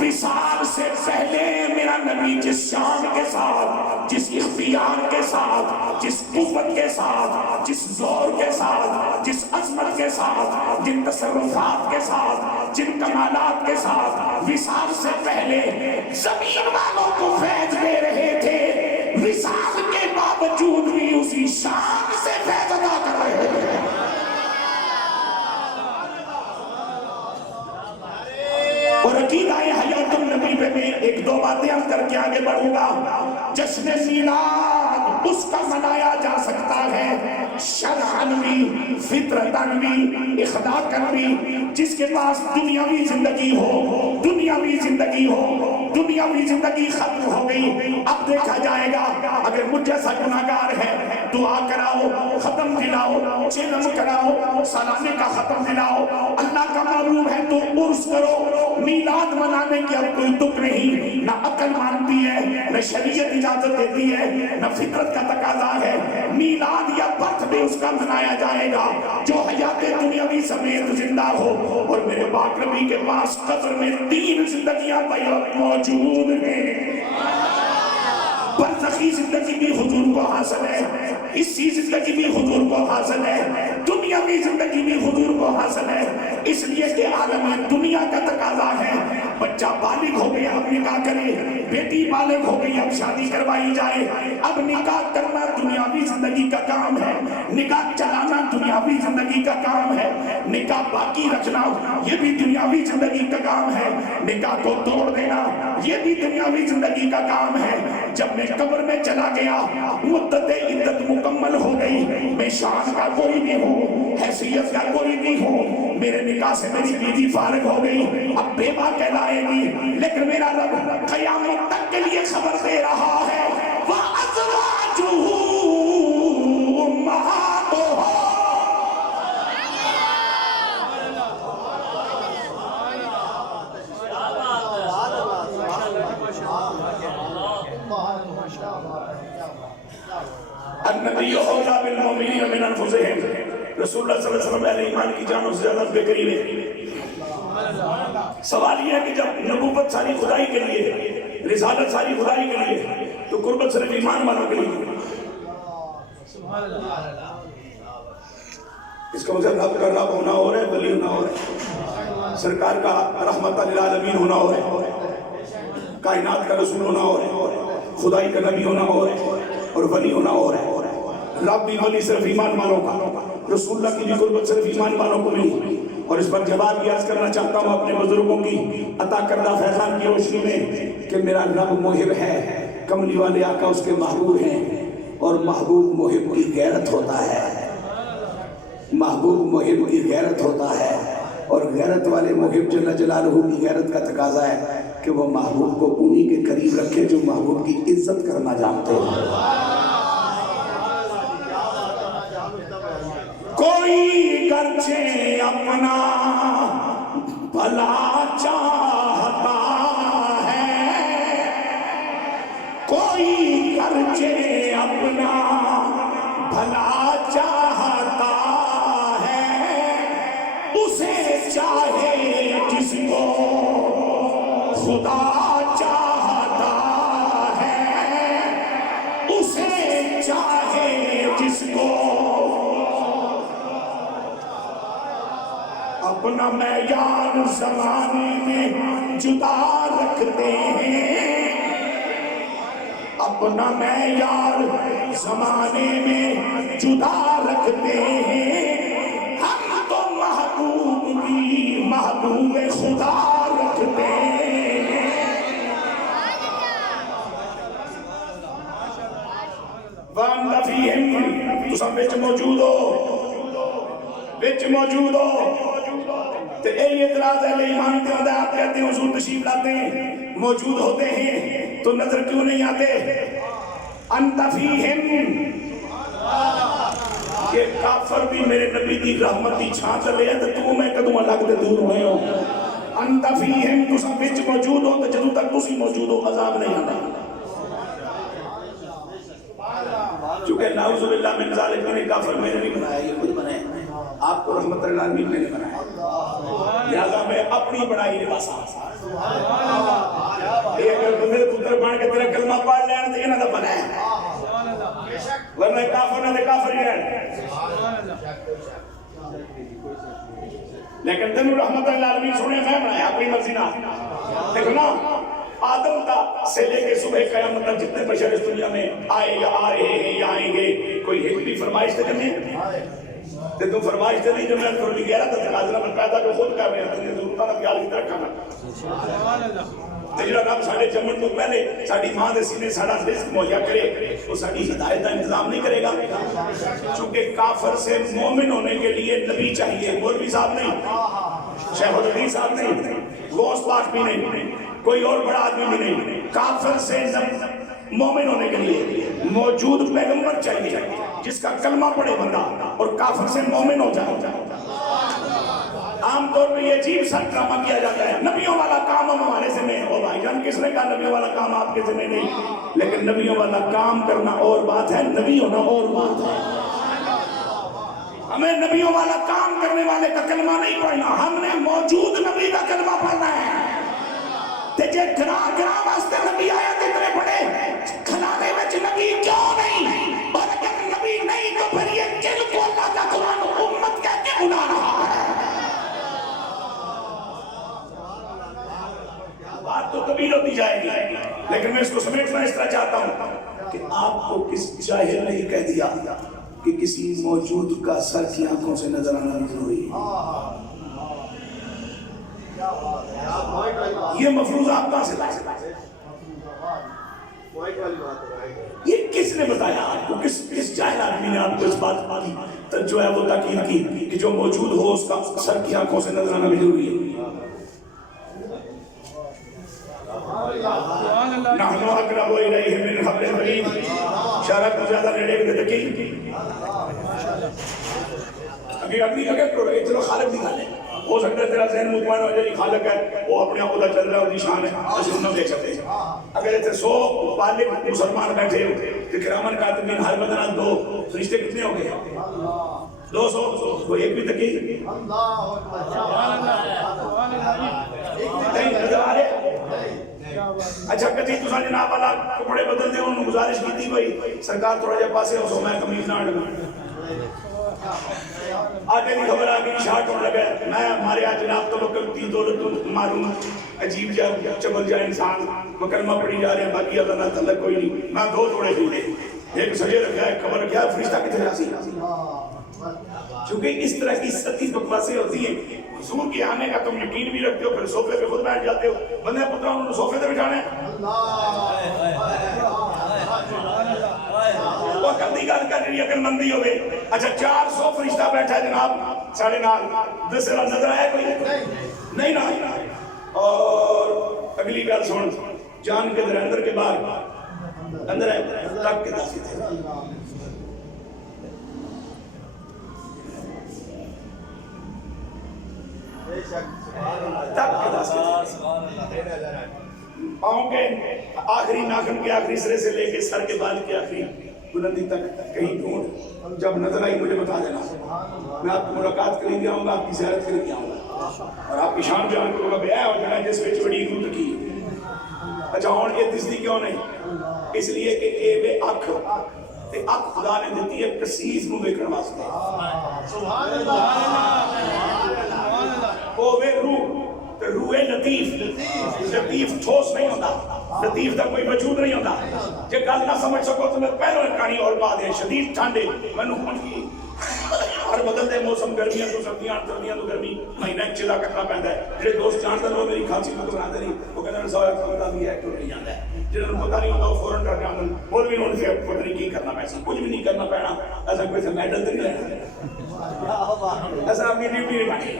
وصال سے پہلے میرا نبی جس شان کے ساتھ, جس اختیار کے ساتھ, جس قوت کے ساتھ, جس زور کے ساتھ, جس عظمت کے ساتھ, جن تصرفات کے ساتھ, جن کمالات کے ساتھ وصال سے پہلے زمین والوں کو فیض دے رہے تھے, وصال کے باوجود بھی اسی شان سے فیض ادا کر رہے ہیں. اور عقیدہ حیات النبی پہ میں 1-2 باتیں عرض کر کے آگے بڑھوں گا. جشن میلاد اس کا منایا جا سکتا ہے شرعاً بھی, فطرتاً بھی, اخلاقاً بھی. جس کے پاس دنیاوی زندگی ہو, دنیاوی زندگی ہو, دنیاوی زندگی ختم ہو گئی. اب دیکھا جائے گا اگر مجھ جیسا گناہگار ہے, دعا کراؤ, ختم دلاؤ, چلم کراؤ, سالانے کا ختم دلاؤ, اللہ کا معروف ہے تو عرس کرو. میلاد منانے کی اب کوئی تک نہیں, نہ عقل مانتی ہے, نہ شریعت اجازت دیتی ہے, نہ فطرت کا تقاضا ہے. میلاد یا برتھ ڈے اس کا منایا جائے گا جو حیات دنیاوی سمیت زندہ ہو. اور میرے پاک نبی کے پاس قبر میں 3 زندگیاں موجود ہیں. برزخی زندگی بھی حضور کو حاصل ہے, اسی زندگی بھی حضور کو حاصل ہے, دنیاوی زندگی بھی حضور کو حاصل ہے. اس لیے کہ عالم دنیا کا تقاضا ہے, بچہ بالغ ہو گیا اب نکاح کرے, بیٹی بالغ ہو گئی اب شادی کروائی جائے. اب نکاح کرنا دنیاوی زندگی کا کام ہے, نکاح چلانا دنیاوی زندگی کا کام ہے, نکاح باقی رکھنا یہ بھی دنیاوی زندگی کا کام ہے, نکاح کو توڑ دینا یہ بھی دنیاوی زندگی کا کام ہے. جب میں قبر میں چلا گیا, مدت عدت مکمل ہو گئی, میں شان کا کوئی نہیں ہوں, حیثیت کا کوئی نہیں ہوں, میرے نکاح سے میری بیوی فارغ ہو گئی, اب بیوہ کہلائے گی. لیکن میرا رب قیامت تک کے لیے خبر دے رہا ہے, وَأَزْوَاجُهُ أُمَّهَاتُهُمْ النبی اولا بالمؤمنین من انفسہم، رسول اللہ صلی اللہ علیہ وسلم اہل ایمان کی جانوں سے زیادہ بے قریب ہے۔ سوال یہ ہے کہ جب نبوت ساری خدائی کے لیے، رسالت ساری خدائی کے لیے، تو قربت صرف ایمان والوں کے لیے، اس کا مطلب رب کا رب ہونا ہو رہا ہے، ولی ہونا ہو رہا ہے، سرکار کا رحمت للعالمین ہونا ہو رہا ہے، کائنات کا رسول ہونا ہو رہا ہے، خدائی کا نبی ہونا ہو رہا ہے، اور ولی ہونا ہو رہا ہے۔ رب بھی ولی صرف ایمان والوں کا، رسول اللہ کی بھی قربت صرف ایمان والوں کو نہیں۔ اور اس پر جواب یہ عرض کرنا چاہتا ہوں اپنے بزرگوں کی عطا کردہ فیضان کی روشنی میں کہ میرا رب محب ہے، کملی والے آقا اس کے محبوب ہیں، اور محبوب محب کی غیرت ہوتا ہے، محبوب محب کی غیرت ہوتا ہے، اور غیرت والے محب جل جلالہ کی غیرت کا تقاضا ہے کہ وہ محبوب کو انہی کے قریب رکھے جو محبوب کی عزت کرنا جانتے ہیں۔ کوئی گرچہ اپنا بھلا چاہتا ہے، کوئی گرچہ اپنا بھلا چاہتا ہے، اسے چاہے جس کو خدا چاہتا ہے، اسے چاہے جس کو اپنا معیار زمانے میں جدا رکھتے ہیں، اپنا معیار زمانے میں جدا رکھتے ہیں، ہم تو محبوب بھی محبوب خدا رکھتے ہیں۔ وَأَنْتَ فِيهِمْ، تو سب بچ موجود ہو، بچ موجود ہو، تو اے اعتراض ہے ایمان کے ہوتا ہے، آپ کہتے ہیں حضور تشریف لاتے ہیں، موجود ہوتے ہیں تو نظر کیوں نہیں آتے؟ انت فیہم، یہ کافر بھی میرے نبی دی رحمتی چھانچ لے تو تو میں کدوں الگ دے دور ہوئے ہو۔ انت فیہم، تو سب بچ موجود ہو تو جدو تک تسی موجود ہو عذاب نہیں آتا، چونکہ نعوذ باللہ من ذالک میں نے کافر میں نے نہیں بنایا، یہ خود بنائے، آپ کو رحمت اللہ نے نہیں بنایا، لہذا میں اپنی بڑائی نے بسا۔ یہ اگر بندے پتر بان کے تیرا کلمہ پڑھ لین تو یہ نہ دا بنائے، ورنہ کافر نہ دے کافر ہی رہے۔ لیکن تنو رحمت اللہ عالمین سنے میں بنایا اپنی مرضی نہ، دیکھو نا آدم کا سے لے کے صبح قیامت تک جتنے بشر اس دنیا میں آئے یا آ رہے ہیں یا آئیں گے، کوئی ایک بھی فرمائش تک نہیں، تو تم فرمائش تک نہیں، جو میں تھوڑی بھی گہرا تھا تقاضا میں پیدا جو خود کر رہے ہیں، تم نے ضرورتہ نہ خیال کی طرح کرنا۔ تجربہ رب ساڑھے جمن تو پہلے ساڑھی ماں دے سینے ساڑھا رزق مہیا کرے، وہ ساڑھی ہدایت کا انتظام نہیں کرے گا، چونکہ کافر سے مومن ہونے کے لیے نبی چاہیے، مولوی صاحب نہیں، شیخ الحدیث صاحب نہیں، غوث پاک بھی نہیں، کوئی اور بڑا آدمی بھی نہیں، کافر سے مومن ہونے کے لیے موجود پیغمبر چاہیے جس کا کلمہ پڑھے بندہ اور کافر سے مومن ہو جائے۔ عام طور پہ یہ عجیب سا ڈرامہ کیا جاتا ہے، نبیوں والا کام ہم ہمارے ذمہ ہے، بھائی جان کس نے کہا نبیوں والا کام آپ کے ذمہ نہیں؟ لیکن نبیوں والا کام کرنا اور بات ہے، نبی ہونا اور بات ہے۔ ہمیں نبیوں والا کام کرنے والے کا کلمہ نہیں پڑھنا، ہم نے موجود نبی کا کلمہ پڑھنا ہے۔ تجھے گراہ واسطے نبی آیا تیرے پڑے کھلانے میں نبی کیوں نہیں؟ اور اگر نبی نہیں تو پھر یہ جن کو اللہ کا قرآن امت کہہ کے بلا رہا ہے۔ بات تو طویل ہوتی جائے گی، لیکن میں اس کو سمیٹنا اس طرح چاہتا ہوں کہ آپ کو کس جاہل نے کہہ دیا کہ کسی موجود کا سر کی آنکھوں سے نظر آنا ضروری ہے؟ یہ مفروض آپ کہاں سے لائے؟ یہ کس نے بتایا آپ کو؟ کس جاہل آدمی نے آپ کو اس بات کی جو ہے وہ تاکید کی کہ جو موجود ہو اس کا سر کی آنکھوں سے نظر آنا بھی ضروری ہے؟ نحن اقرب الیہ من حبل الورید، شارک کو زیادہ نیڑے کے تکی اگلی اگر چلو خالق دکھا لیں ہو سکتا ہے تیرا ذہن مطمئن ہو جائے خالق ہے وہ اپنے آپ چل رہا ہے اس کی شان ہے اسے انہوں دیکھ سکتے ہیں اگر ایسے 100 بالغ مسلمان بیٹھے ہو تو کرامن کاتبین ہر بدن 2 فرشتے کتنے ہو گئے 200 وہ ایک بھی تکی نہیں نظر آ رہے اچھا کتی تو سانے جناب والا کپڑے بدل دے انہوں گزارش کی تھی بھائی سرکار تھوڑا جا پاسے ہو سو میں کمیز نہ لگا آگے بھی خبر آگے شارٹ ہونے لگا میں ہمارے آج جناب توکل کی دولت معلوم عجیب جا چبل جا انسان مکلمہ پڑھی جا رہے ہیں باقی اللہ نہ تعلق کوئی نہیں میں 2 توڑے ہی لے ایک سجے رکھا ہے خبر کیا فرشتہ کتنے جاسی چونکہ اس طرح کی ستی بکواسیں ہوتی ہیں حضور کے آنے کا تم یقین بھی رکھتے ہو پھر صوفے پہ خود بیٹھ جاتے ہو بندے پترہ انہوں نے صوفے پہ بٹھانے وہ کبھی گل کر رہی اگر مندی ہوئے اچھا 400 فرشتہ بیٹھا ہے جناب ساڑھے نال دوسرا نظر آیا کوئی نہیں نہ اور اگلی گل سن جان کے در اندر کے بعد اندر ہے تک کے داسی تھے تک کے داسی تھے پاؤں کے آخری ناخن کے آخری سرے سے لے کے سر کے بعد کے آخری بلندی تک کہیں ڈھونڈ جب نظر آئی مجھے بتا دینا میں آپ کی ملاقات کریں گے آؤں گا آپ کی زیارت کریں گے آؤں گا اور آپ کی شان بیان کروں گا بیاہ ہو جانا جس وچ بڑی روت کی اچھا ہون یہ دستی کیوں نہیں اس لیے کہ اے بے اکھ تے اکھ خدا نے دیتی ہے کسیز نو دیکھنے واسطے سبحان اللہ او بے روح روح لطیف لطیف ٹھوس نہیں ہوتا لطیف دا کوئی وجود نہیں ہوتا جے گل نہ سمجھ سکو تو میں پہلو کہانی اور پا دیں شدید ٹھنڈے میں نے ہون کی ہر بدلتے موسم گرمیاں تو سردیاں سردیاں تو گرمی مہینہ چلا کرنا پہنتا ہے جڑے دوست جانتے ہیں وہ میری کھانسی کو بنا دے نہیں وہ کہتے ہیں سوال کرتا بھی ہے کیوں نہیں جانتا ہے جنہوں نے پتہ نہیں ہوتا وہ فوراً کر کے آمدن بول بھی انہوں سے پتہ نہیں کی کرنا پیسا کچھ بھی نہیں کرنا پڑنا ایسا کوئی سے میڈل تو نہیں رہنا ایسا اپنی ڈیوٹی نہیں پڑی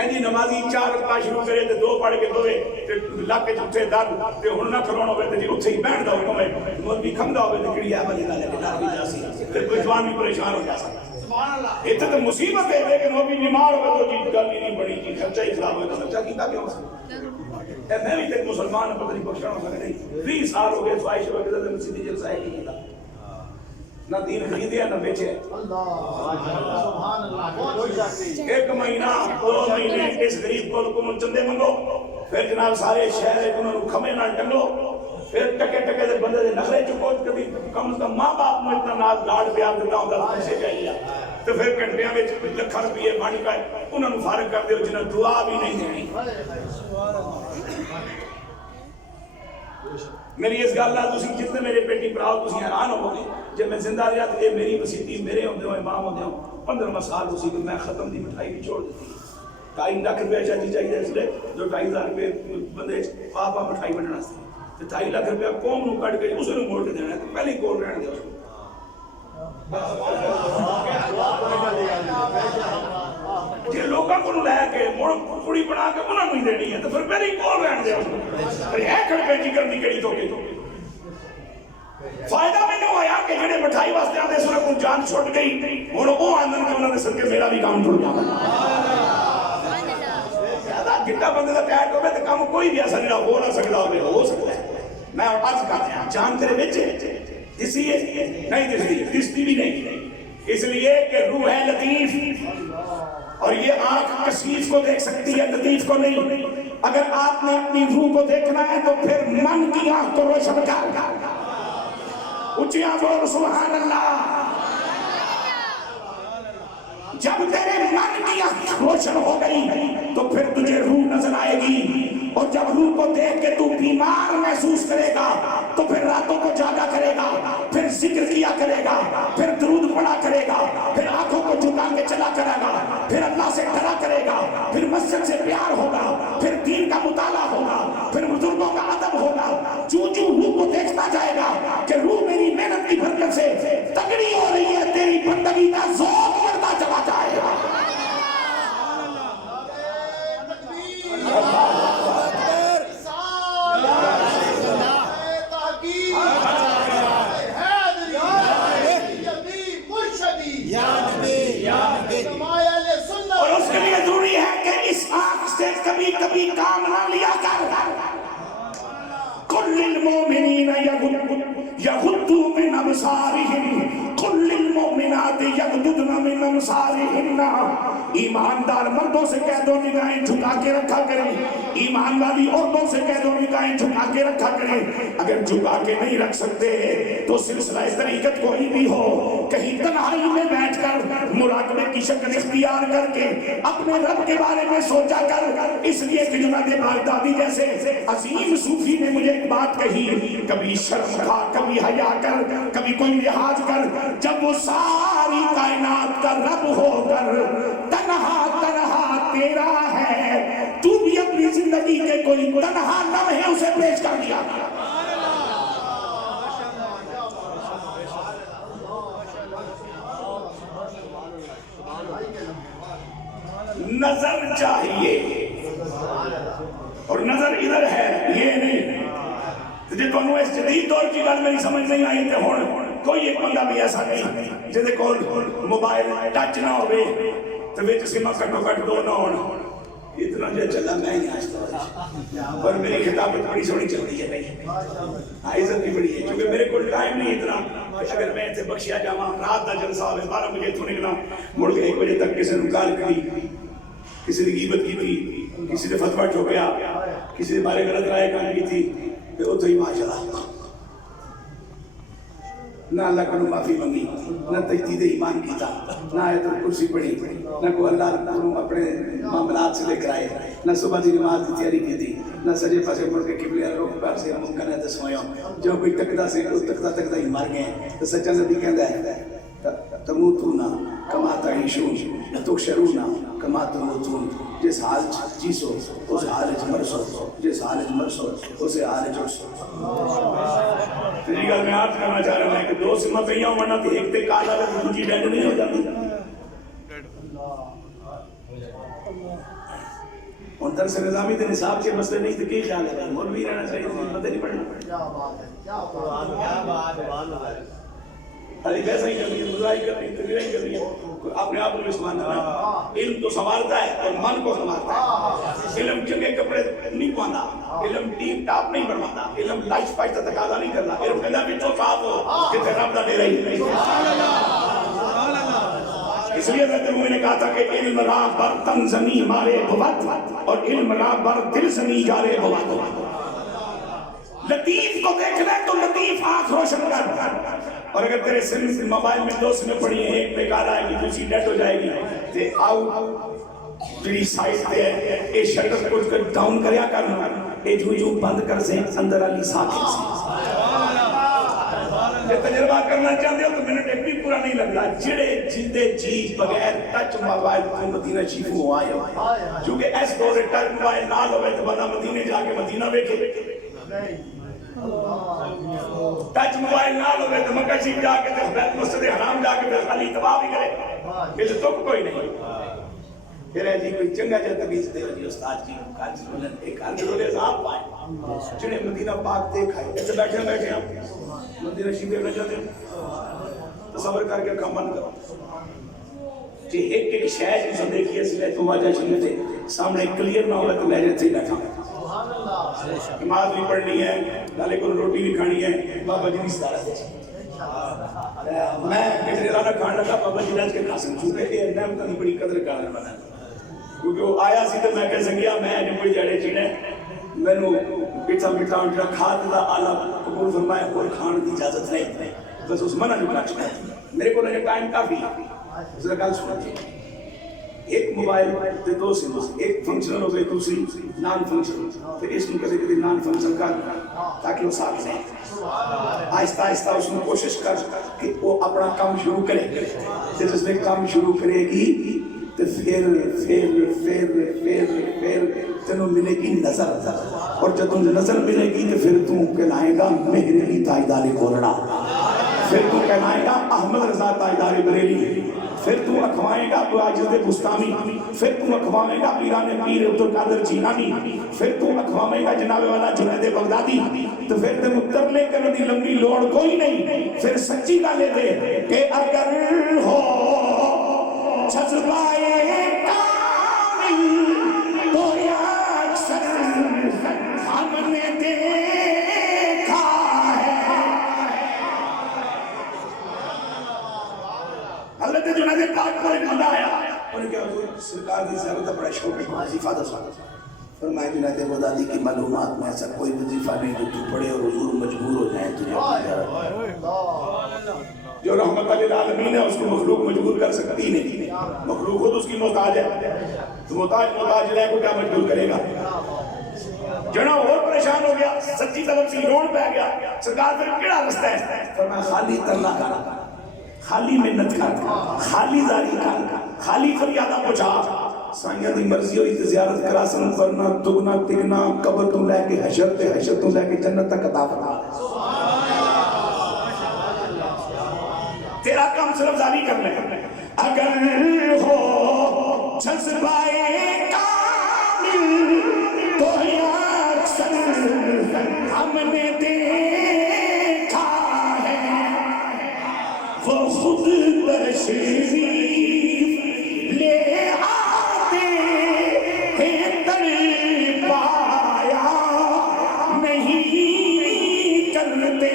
اینی نمازی 4 رکعت شروع کرے تے 2 پڑھ کے دوے تے لاکے جتے در تے ہن نہ کھلونا ہوے تے جی اوتھے ہی بیٹھ دا ہوے مولوی کھمدا ہوے تے کیڑی ہے بلی گل ہے کہ ڈر بھی جاسی تے کوئی جوان بھی پریشان ہو جاسا سبحان اللہ اتنے تو مصیبت ہے لیکن وہ بھی بیمار ہوگا تو جی گل ہی نہیں بڑی جی خرچہ ہی خراب ہوگا خرچہ کیتا کیوں اے میں بھی تے مسلمان پتہ نہیں بخشنا ہو سکے نہیں 20 سال ہو گئے خواہش ہو گئے تے مسجد جلسہ ہے کیتا نہ دین خریدے نہ بیچے سبحان اللہ 1 مہینہ 2 مہینے اس غریب کو چندے منگو پھر جناب سارے شہر انہوں کھمے نہ ڈنگو پھر ٹکے ٹکے دے بندے دے نخرے چکو کبھی کم از کم ماں باپ میں اتنا ناز لاڑ پیار دیتا ہوں گا سے چاہیے تو پھر کنٹریاں میں لکھا روپیے بن گئے انہوں نے فارغ کر دے جنہیں دعا بھی نہیں دینی میری اس گل نال تسی جتنے میرے بیٹی براؤ تسی حیران ہو گے جب میں زندہ رہا تو یہ میری مسیحی میرے ہوندے ہو امام ہوندے ہو 15 سال اسی کہ میں ختم دی مٹھائی بھی چھوڑ دیتی 2.5 لاکھ روپے چاہیے چاہیے اس لیے جو 2.5 روپے بندے پاپا مٹھائی بننا سی 2.5 لاکھ روپے قوم نو کٹ گئی اسے نو موڑ کے دینا ہے تو پہلے ہی کول رہنے دے اس جی لوگوں کو لے کے مڑ کڑی بنا کے انہوں نے دینی ہے تو پھر پہلے ہی کول رہنے دے اس پھر ہے کھڑے جی کرنی کڑی تو کے فائدہ میں نے ہویا کہ جڑے مٹھائی واسطے آتے سورہ کو جان چھوٹ گئی اور وہ آندن کے انہوں نے سن کے میرا بھی کام چھوڑ گیا زیادہ گٹا بندے کا ٹیٹ ہوئے تو کام کوئی بھی ایسا نہیں ہو نہ سکتا ہو سکتا ہے میں عرض کرتے ہیں جان تیرے بچے دسی ہے نہیں دستی بھی نہیں اس لیے کہ روح ہے لطیف اور یہ آنکھ کشیف کو دیکھ سکتی ہے لطیف کو نہیں اگر آپ نے اپنی روح کو دیکھنا ہے تو پھر من کی آنکھ کو روشن کر اچھیاں بول سبحان اللہ جب تیرے من کی آنکھ روشن ہو گئی تو پھر تجھے روح نظر آئے گی اور جب روح کو دیکھ کے تو بیمار محسوس کرے گا تو پھر راتوں کو جاگا کرے گا پھر ذکر کیا کرے گا پھر درود پڑھا کرے گا پھر آنکھوں کو جھکا کے چلا کرے گا پھر اللہ سے ڈرا کرے گا پھر مسجد سے پیار ہوگا پھر دین کا مطالعہ ہوگا پھر بزرگوں کا ادب ہوگا جو روح کو دیکھتا جائے گا کہ روح میری محنت کی برکت سے تگڑی ہو رہی ہے تیری بندگی کا ذوق بڑھتا چلا جائے گا اور اس کے لیے ضروری ہے کہ کبھی کام نہ لیا کر. قل للمؤمنین یغضوا من ابصارہم قل للمؤمنات یغضضن من ابصارہن. ایماندار مردوں سے کہہ دو نگاہیں جھکا کے رکھا کریں, ایمان والی عورتوں سے کہہ دو نگاہیں جھکا کے رکھا کریں. اگر جھکا کے نہیں رکھ سکتے تو سلسلہ طریقت کوئی بھی ہو, کہیں تنہائی میں بیٹھ کر مراقبے کی شکل اختیار کر کے اپنے رب کے بارے میں سوچا کر. اس لیے کہ جناب بغدادی جیسے عظیم صوفی نے مجھے ایک بات کہی, کبھی شرم کھا, کبھی حیا کر, کبھی کوئی لحاظ کر, جب وہ ساری کائنات کا رب ہو کر تنہا تنہا تیرا ہے, تو بھی اپنی زندگی کے کوئی تنہا لمحے اسے پیش کر دیا. نظر چاہیے اور نظر ادھر ہے, یہ نہیں جی تو اس جدید دور کی گل میری سمجھ نہیں آئی. تے ہن کوئی ایک بندہ بھی ایسا نہیں جہدے کول موبائل ٹچ نہ ہوئے تے وچ سیما کٹو کٹ دو نہ ہون. اتنا جو چلا میں نہیں آجتا, پر میری خطابت بڑی سونی چلتی ہے نہیں, عزت بھی بڑی ہے کیونکہ میرے کول ٹائم نہیں اتنا. اگر میں اتنے بخشیا جاواں, رات دا جلسہ ہوئے 12 بجے اتوں نکلا, مڑ کے 1 بجے تک کسی نے گال کری, کسی نے غیبت کی تھی, کسی نے فتویٰ ٹھوکیا, کسی نے بارے غلط رائے کان کی تھی, پھر وہ تو ہی ماشاءاللہ نہ اللہ کو معافی منگی, نہ تجدید ایمان کیتا, نہ آیت الکرسی پڑھی, نہ کوئی اللہ کو اپنے معاملات سے لے کر آئے, نہ صبح کی نماز کی تیاری کی تھی, نہ سجے پاسے مڑ کے قبلے رخ کر سے ممکن ہے تسویوں. جو کوئی تکدا سے اس تکدا ہی مر گئے. تو سچا نبی کہندا ہے تموتون کما تعیشون تحشرون کما تموتون. جس حال جیسو اس حال مرسو, جس حال مرسو اسے حال جرسو. تیری گل میں عرض کرنا چاہ رہا ہوں کہ 2 سمہ پہیاں ورنہ تو ایک تے کالا ہے دوسری ڈیڈ نہیں ہو جاتی. ان درس نظامی تے نصاب کے مسئلے نہیں تو کی خیال ہے مولوی رہنا چاہیے, پتہ نہیں پڑھنا. کیا بات ہے, کیا بات ہے. خالی ویسا ہی کرنی ہے, مزاحی کرنی ہے, تقریریں کرنی ہے, اپنے آپ کو سنبھالنا ہے. علم تو سنبھالتا ہے اور من کو سنبھالتا ہے. علم چنگے کپڑے نہیں پہنتا, علم ٹیپ ٹاپ نہیں بنواتا, علم لائف اسٹائل کا تقاضا نہیں کرتا. علم کہتا ہے تو صاف ہو کہ رب دا ڈیرا ہی. اس لیے حضرت مومن نے کہا تھا کہ علم را بر تن زمیں مارے بوت اور علم را بر دل زمیں جارے بوت. لطیف کو دیکھنا ہے تو لطیف آنکھ روشن کر, اور اگر تیرے سن موبائل میں 2 سمیں پڑھی ہیں, ایک بیکار آئے گی, دوسری ڈیڈ ہو جائے گی, تے آؤ جڑی سائٹ تے اے شٹر کو ڈاؤن کریا کرنا, اے جو بند کر سے اندر علی ساکن سے. یہ تجربہ کرنا چاہتے ہو تو منٹ ایک بھی پورا نہیں لگتا. جڑے جندے جی بغیر ٹچ موبائل کو مدینہ شریف ہو آئے, کیونکہ اس دور ٹچ موبائل نہ ہوئے تو بندہ مدینے جا کے مدینہ دیکھے. ٹچ موبائل نہ ہوئے تو مکہ شریف جا کے بیت مسجد حرام جا کے خالی تباہ بھی کرے, یہ تو کوئی نہیں. پھر ہے جی کوئی چنگا جا تبیز دے جی استاد جی کارج بولن ایک کارج بولے صاحب پائے جنہیں مدینہ پاک دیکھائے. ایسے بیٹھے بیٹھے آپ مدینہ شریف دیکھنا چاہتے ہیں, تصور کر کے کام بند کرو. جی ایک ایک شہر جسے دیکھیے سلے تو واجہ شریف دے سامنے کلیر نہ ہوگا تو میرے سے بیٹھا نماز بھی پڑھنی ہے, نالے کو روٹی بھی کھانی ہے. بابا جی اس طرح سے میں کتنے زیادہ کھانا لگا, بابا جی نے کے قاسم چونکہ یہ نعمت کی بڑی قدر کرنا بنا, کیونکہ وہ آیا سی تو میں کہہ سکیا میں جو کوئی جڑے چینے مینوں پیٹھا میٹھا انٹا کھاد دا آلہ قبول فرمائے اور کھان کی اجازت نہیں, بس اس منع جو کاٹ ہے. میرے کو لگے ٹائم کافی ذرا گل سنا جی. ایک موبائل تے 2 سم, ایک فنکشنل ہو گئی دوسری نان فنکشنل, تو اس میں کبھی کبھی نان فنکشنل کر تاکہ وہ ساتھ رہے. آہستہ آہستہ اس میں کوشش کر کہ وہ اپنا کام شروع کرے. جس نے کام شروع کرے گی تو پھر تینوں ملے گی نظر, اور جب تم نظر ملے گی تو پھر تم کہلائے گا مہر علی تاجدار کورڑا, پھر تم کہلائے گا احمد رضا تاجدار بریلی, پھر تم اکھوائے گا عاجز بستانی, پھر تم اکھوائے گا پیران پیر عبد القادر جیلانی, پھر تم اکھوائے گا جناب والا جنید بغدادی. تو پھر تم اتر لے کر دی لمبی لوڑ کوئی نہیں. پھر سچی گالے دے کہ اگر ہو جذبائے کامل تو یا حضرت جنید پاک پر ایک بندہ آیا انہوں نے کہا حضور سرکار کی زیارت بڑا شوق ہے وظیفہ دسا فرمایا جنید بغدادی کی معلومات میں ایسا کوئی وظیفہ نہیں جو تو پڑھے اور حضور مجبور ہو جائیں تجھے جو رحمت للعالمین ہے اس کو مخلوق مجبور کر سکتی نہیں مخلوق خود اس کی محتاج ہے تو محتاج رہ کو کیا مجبور کرے گا جنا اور پریشان ہو گیا سچی طرف سے روڑ پہ گیا سرکار پھر کیڑا رستہ ہے فرمایا خالی ترلا کر خالی محنت کر خالی زاری کر خالی فریادہ پہنچا سائیاں دی مرضی ہوئی تے زیارت کرا سن ورنہ دگنا تگنا قبر تو لے کے حشر تے حشر تو لے کے جنت تک عطا فرما تیرا کام صرف زاری کرنا ہے اگر ہو جذبائے کامل تو اکثر ہم نے دیکھا ہے وہ خود تشریف لے آتے ہیں در پایا نہیں کرتے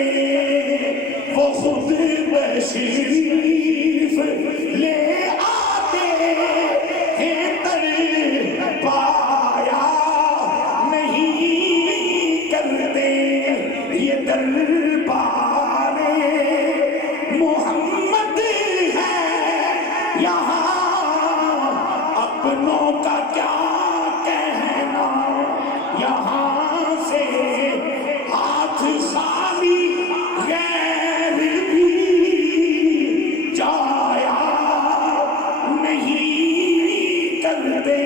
وہ خود تشریف لے آتے ہیں در پایا نہیں کرتے یہ دربار محمد ہے یہاں اپنوں کا کیا کہنا یہاں سے ہاتھ خالی غیر بھی جایا نہیں کرتے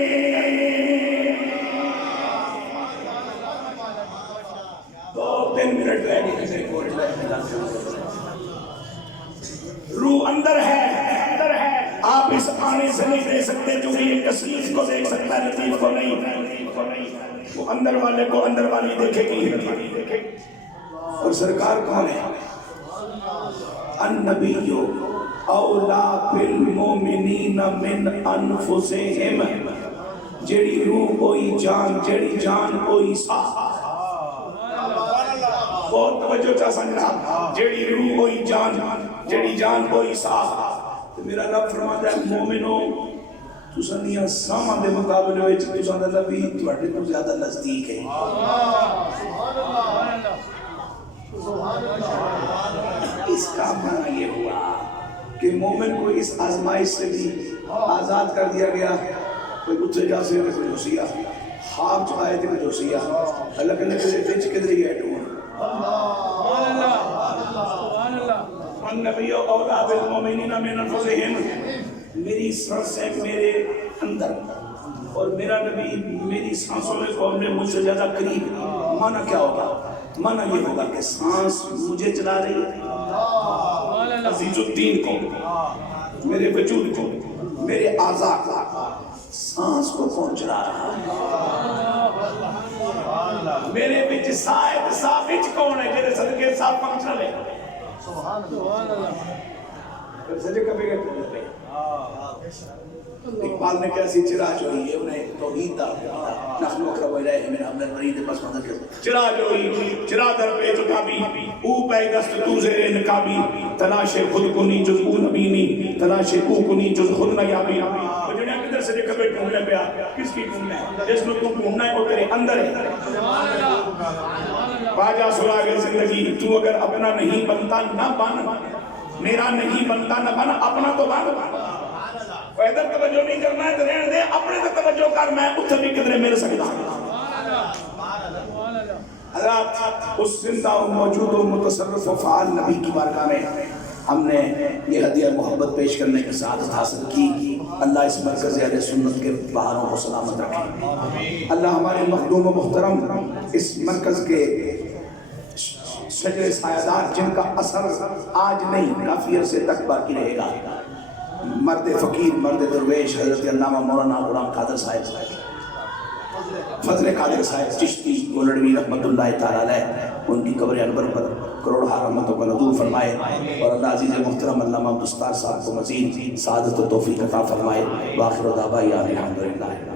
دو تین منٹ رہ گئے روح اندر ہے آپ اس آنے سے نہیں دے سکتے جو یہ کثیر کو دیکھ سکتا ہے لطیف کو نہیں وہ اندر والے کو اندر والی دیکھے گی اور سرکار کون ہے النبی اولا بالمومنین من انفسہم جیڑی روح کوئی جان جیڑی جان کوئی ساہ بہت توجہ چاہ سنجھنا جیڑی روح کوئی جان جیڑی جان کوئی ساہ میرا رب فرماتا ہے مومنوں تساں دیاں ساواں دے مقابلے وچ تساں دا نبی تواڈے تو زیادہ نزدیک ہے اس کا معنی یہ ہوا کہ مومن کو اس آزمائش سے بھی آزاد کر دیا گیا کوئی اتھے جا سے کوئی جوسیا خواب چاہے تھے کوئی جوسیا اللہ کے نبی سے کدھر ہی ہے ٹور النبی اولا بالمومنین من انفسہم میری سانس ہے میرے اندر اور میرا نبی میری سانسوں میں قوم نے مجھ سے زیادہ قریب معنی کیا ہوگا معنی یہ ہوگا کہ سانس مجھے چلا رہی ہے عزیز الدین کو میرے وجود کو میرے اعضاء کو سانس کو کون چلا رہا ہے میرے بچ سائد سابچ کون ہے جیرے صدقے صاحب فنکشنل ہے سجے کبھی گئے اقبال نے کیسی چراج ہوئی ہے انہیں توحید دا نحن اقرب الیہ من حبل الورید بس مدد چراج ہوئی چرا در پہ چکابی او پہ دست تو زیر نکابی تلاش خود کنی جز او نبینی تلاش او کنی جز خود نیابی وہ جنہیں کدھر سے کبھی ڈھونڈنے پہ کس کی ڈھونڈنا ہے جس میں تو ڈھونڈنا ہے وہ تیرے اندر ہے باجا سراغ زندگی تو اگر اپنا نہیں بنتا نہ بن میرا نہیں بنتا نہ بن اپنا تو بن ادھر توجہ نہیں کرنا ہے تو رہنے دے اپنے تو توجہ کر میں اتھر بھی کدھرے مل سکتا حضرات اس زندہ و موجود و متصرف و فعال نبی کی بارگاہ میں ہم نے یہ ہدیہ محبت پیش کرنے کے ساتھ حاصل کی اللہ اس مرکز اہل سنت کے بہاروں کو سلامت رکھے اللہ ہمارے مخدوم و محترم اس مرکز کے شجر سایہ جن کا اثر آج نہیں کافی عرصے تک باقی رہے گا مرد فقیر مرد درویش حضرت علامہ مولانا غلام قادر صاحب فضل قادر صاحب چشتی گولڑوی رحمت اللہ تعالی علیہ ان کی قبر انور پر کروڑ رحمتوں کا نزول فرمائے اور اللہ عزیز محترم علامہ دستار صاحب کو مزید سعادت و توفیق عطا فرمائے واخر دعوانا الحمدللہ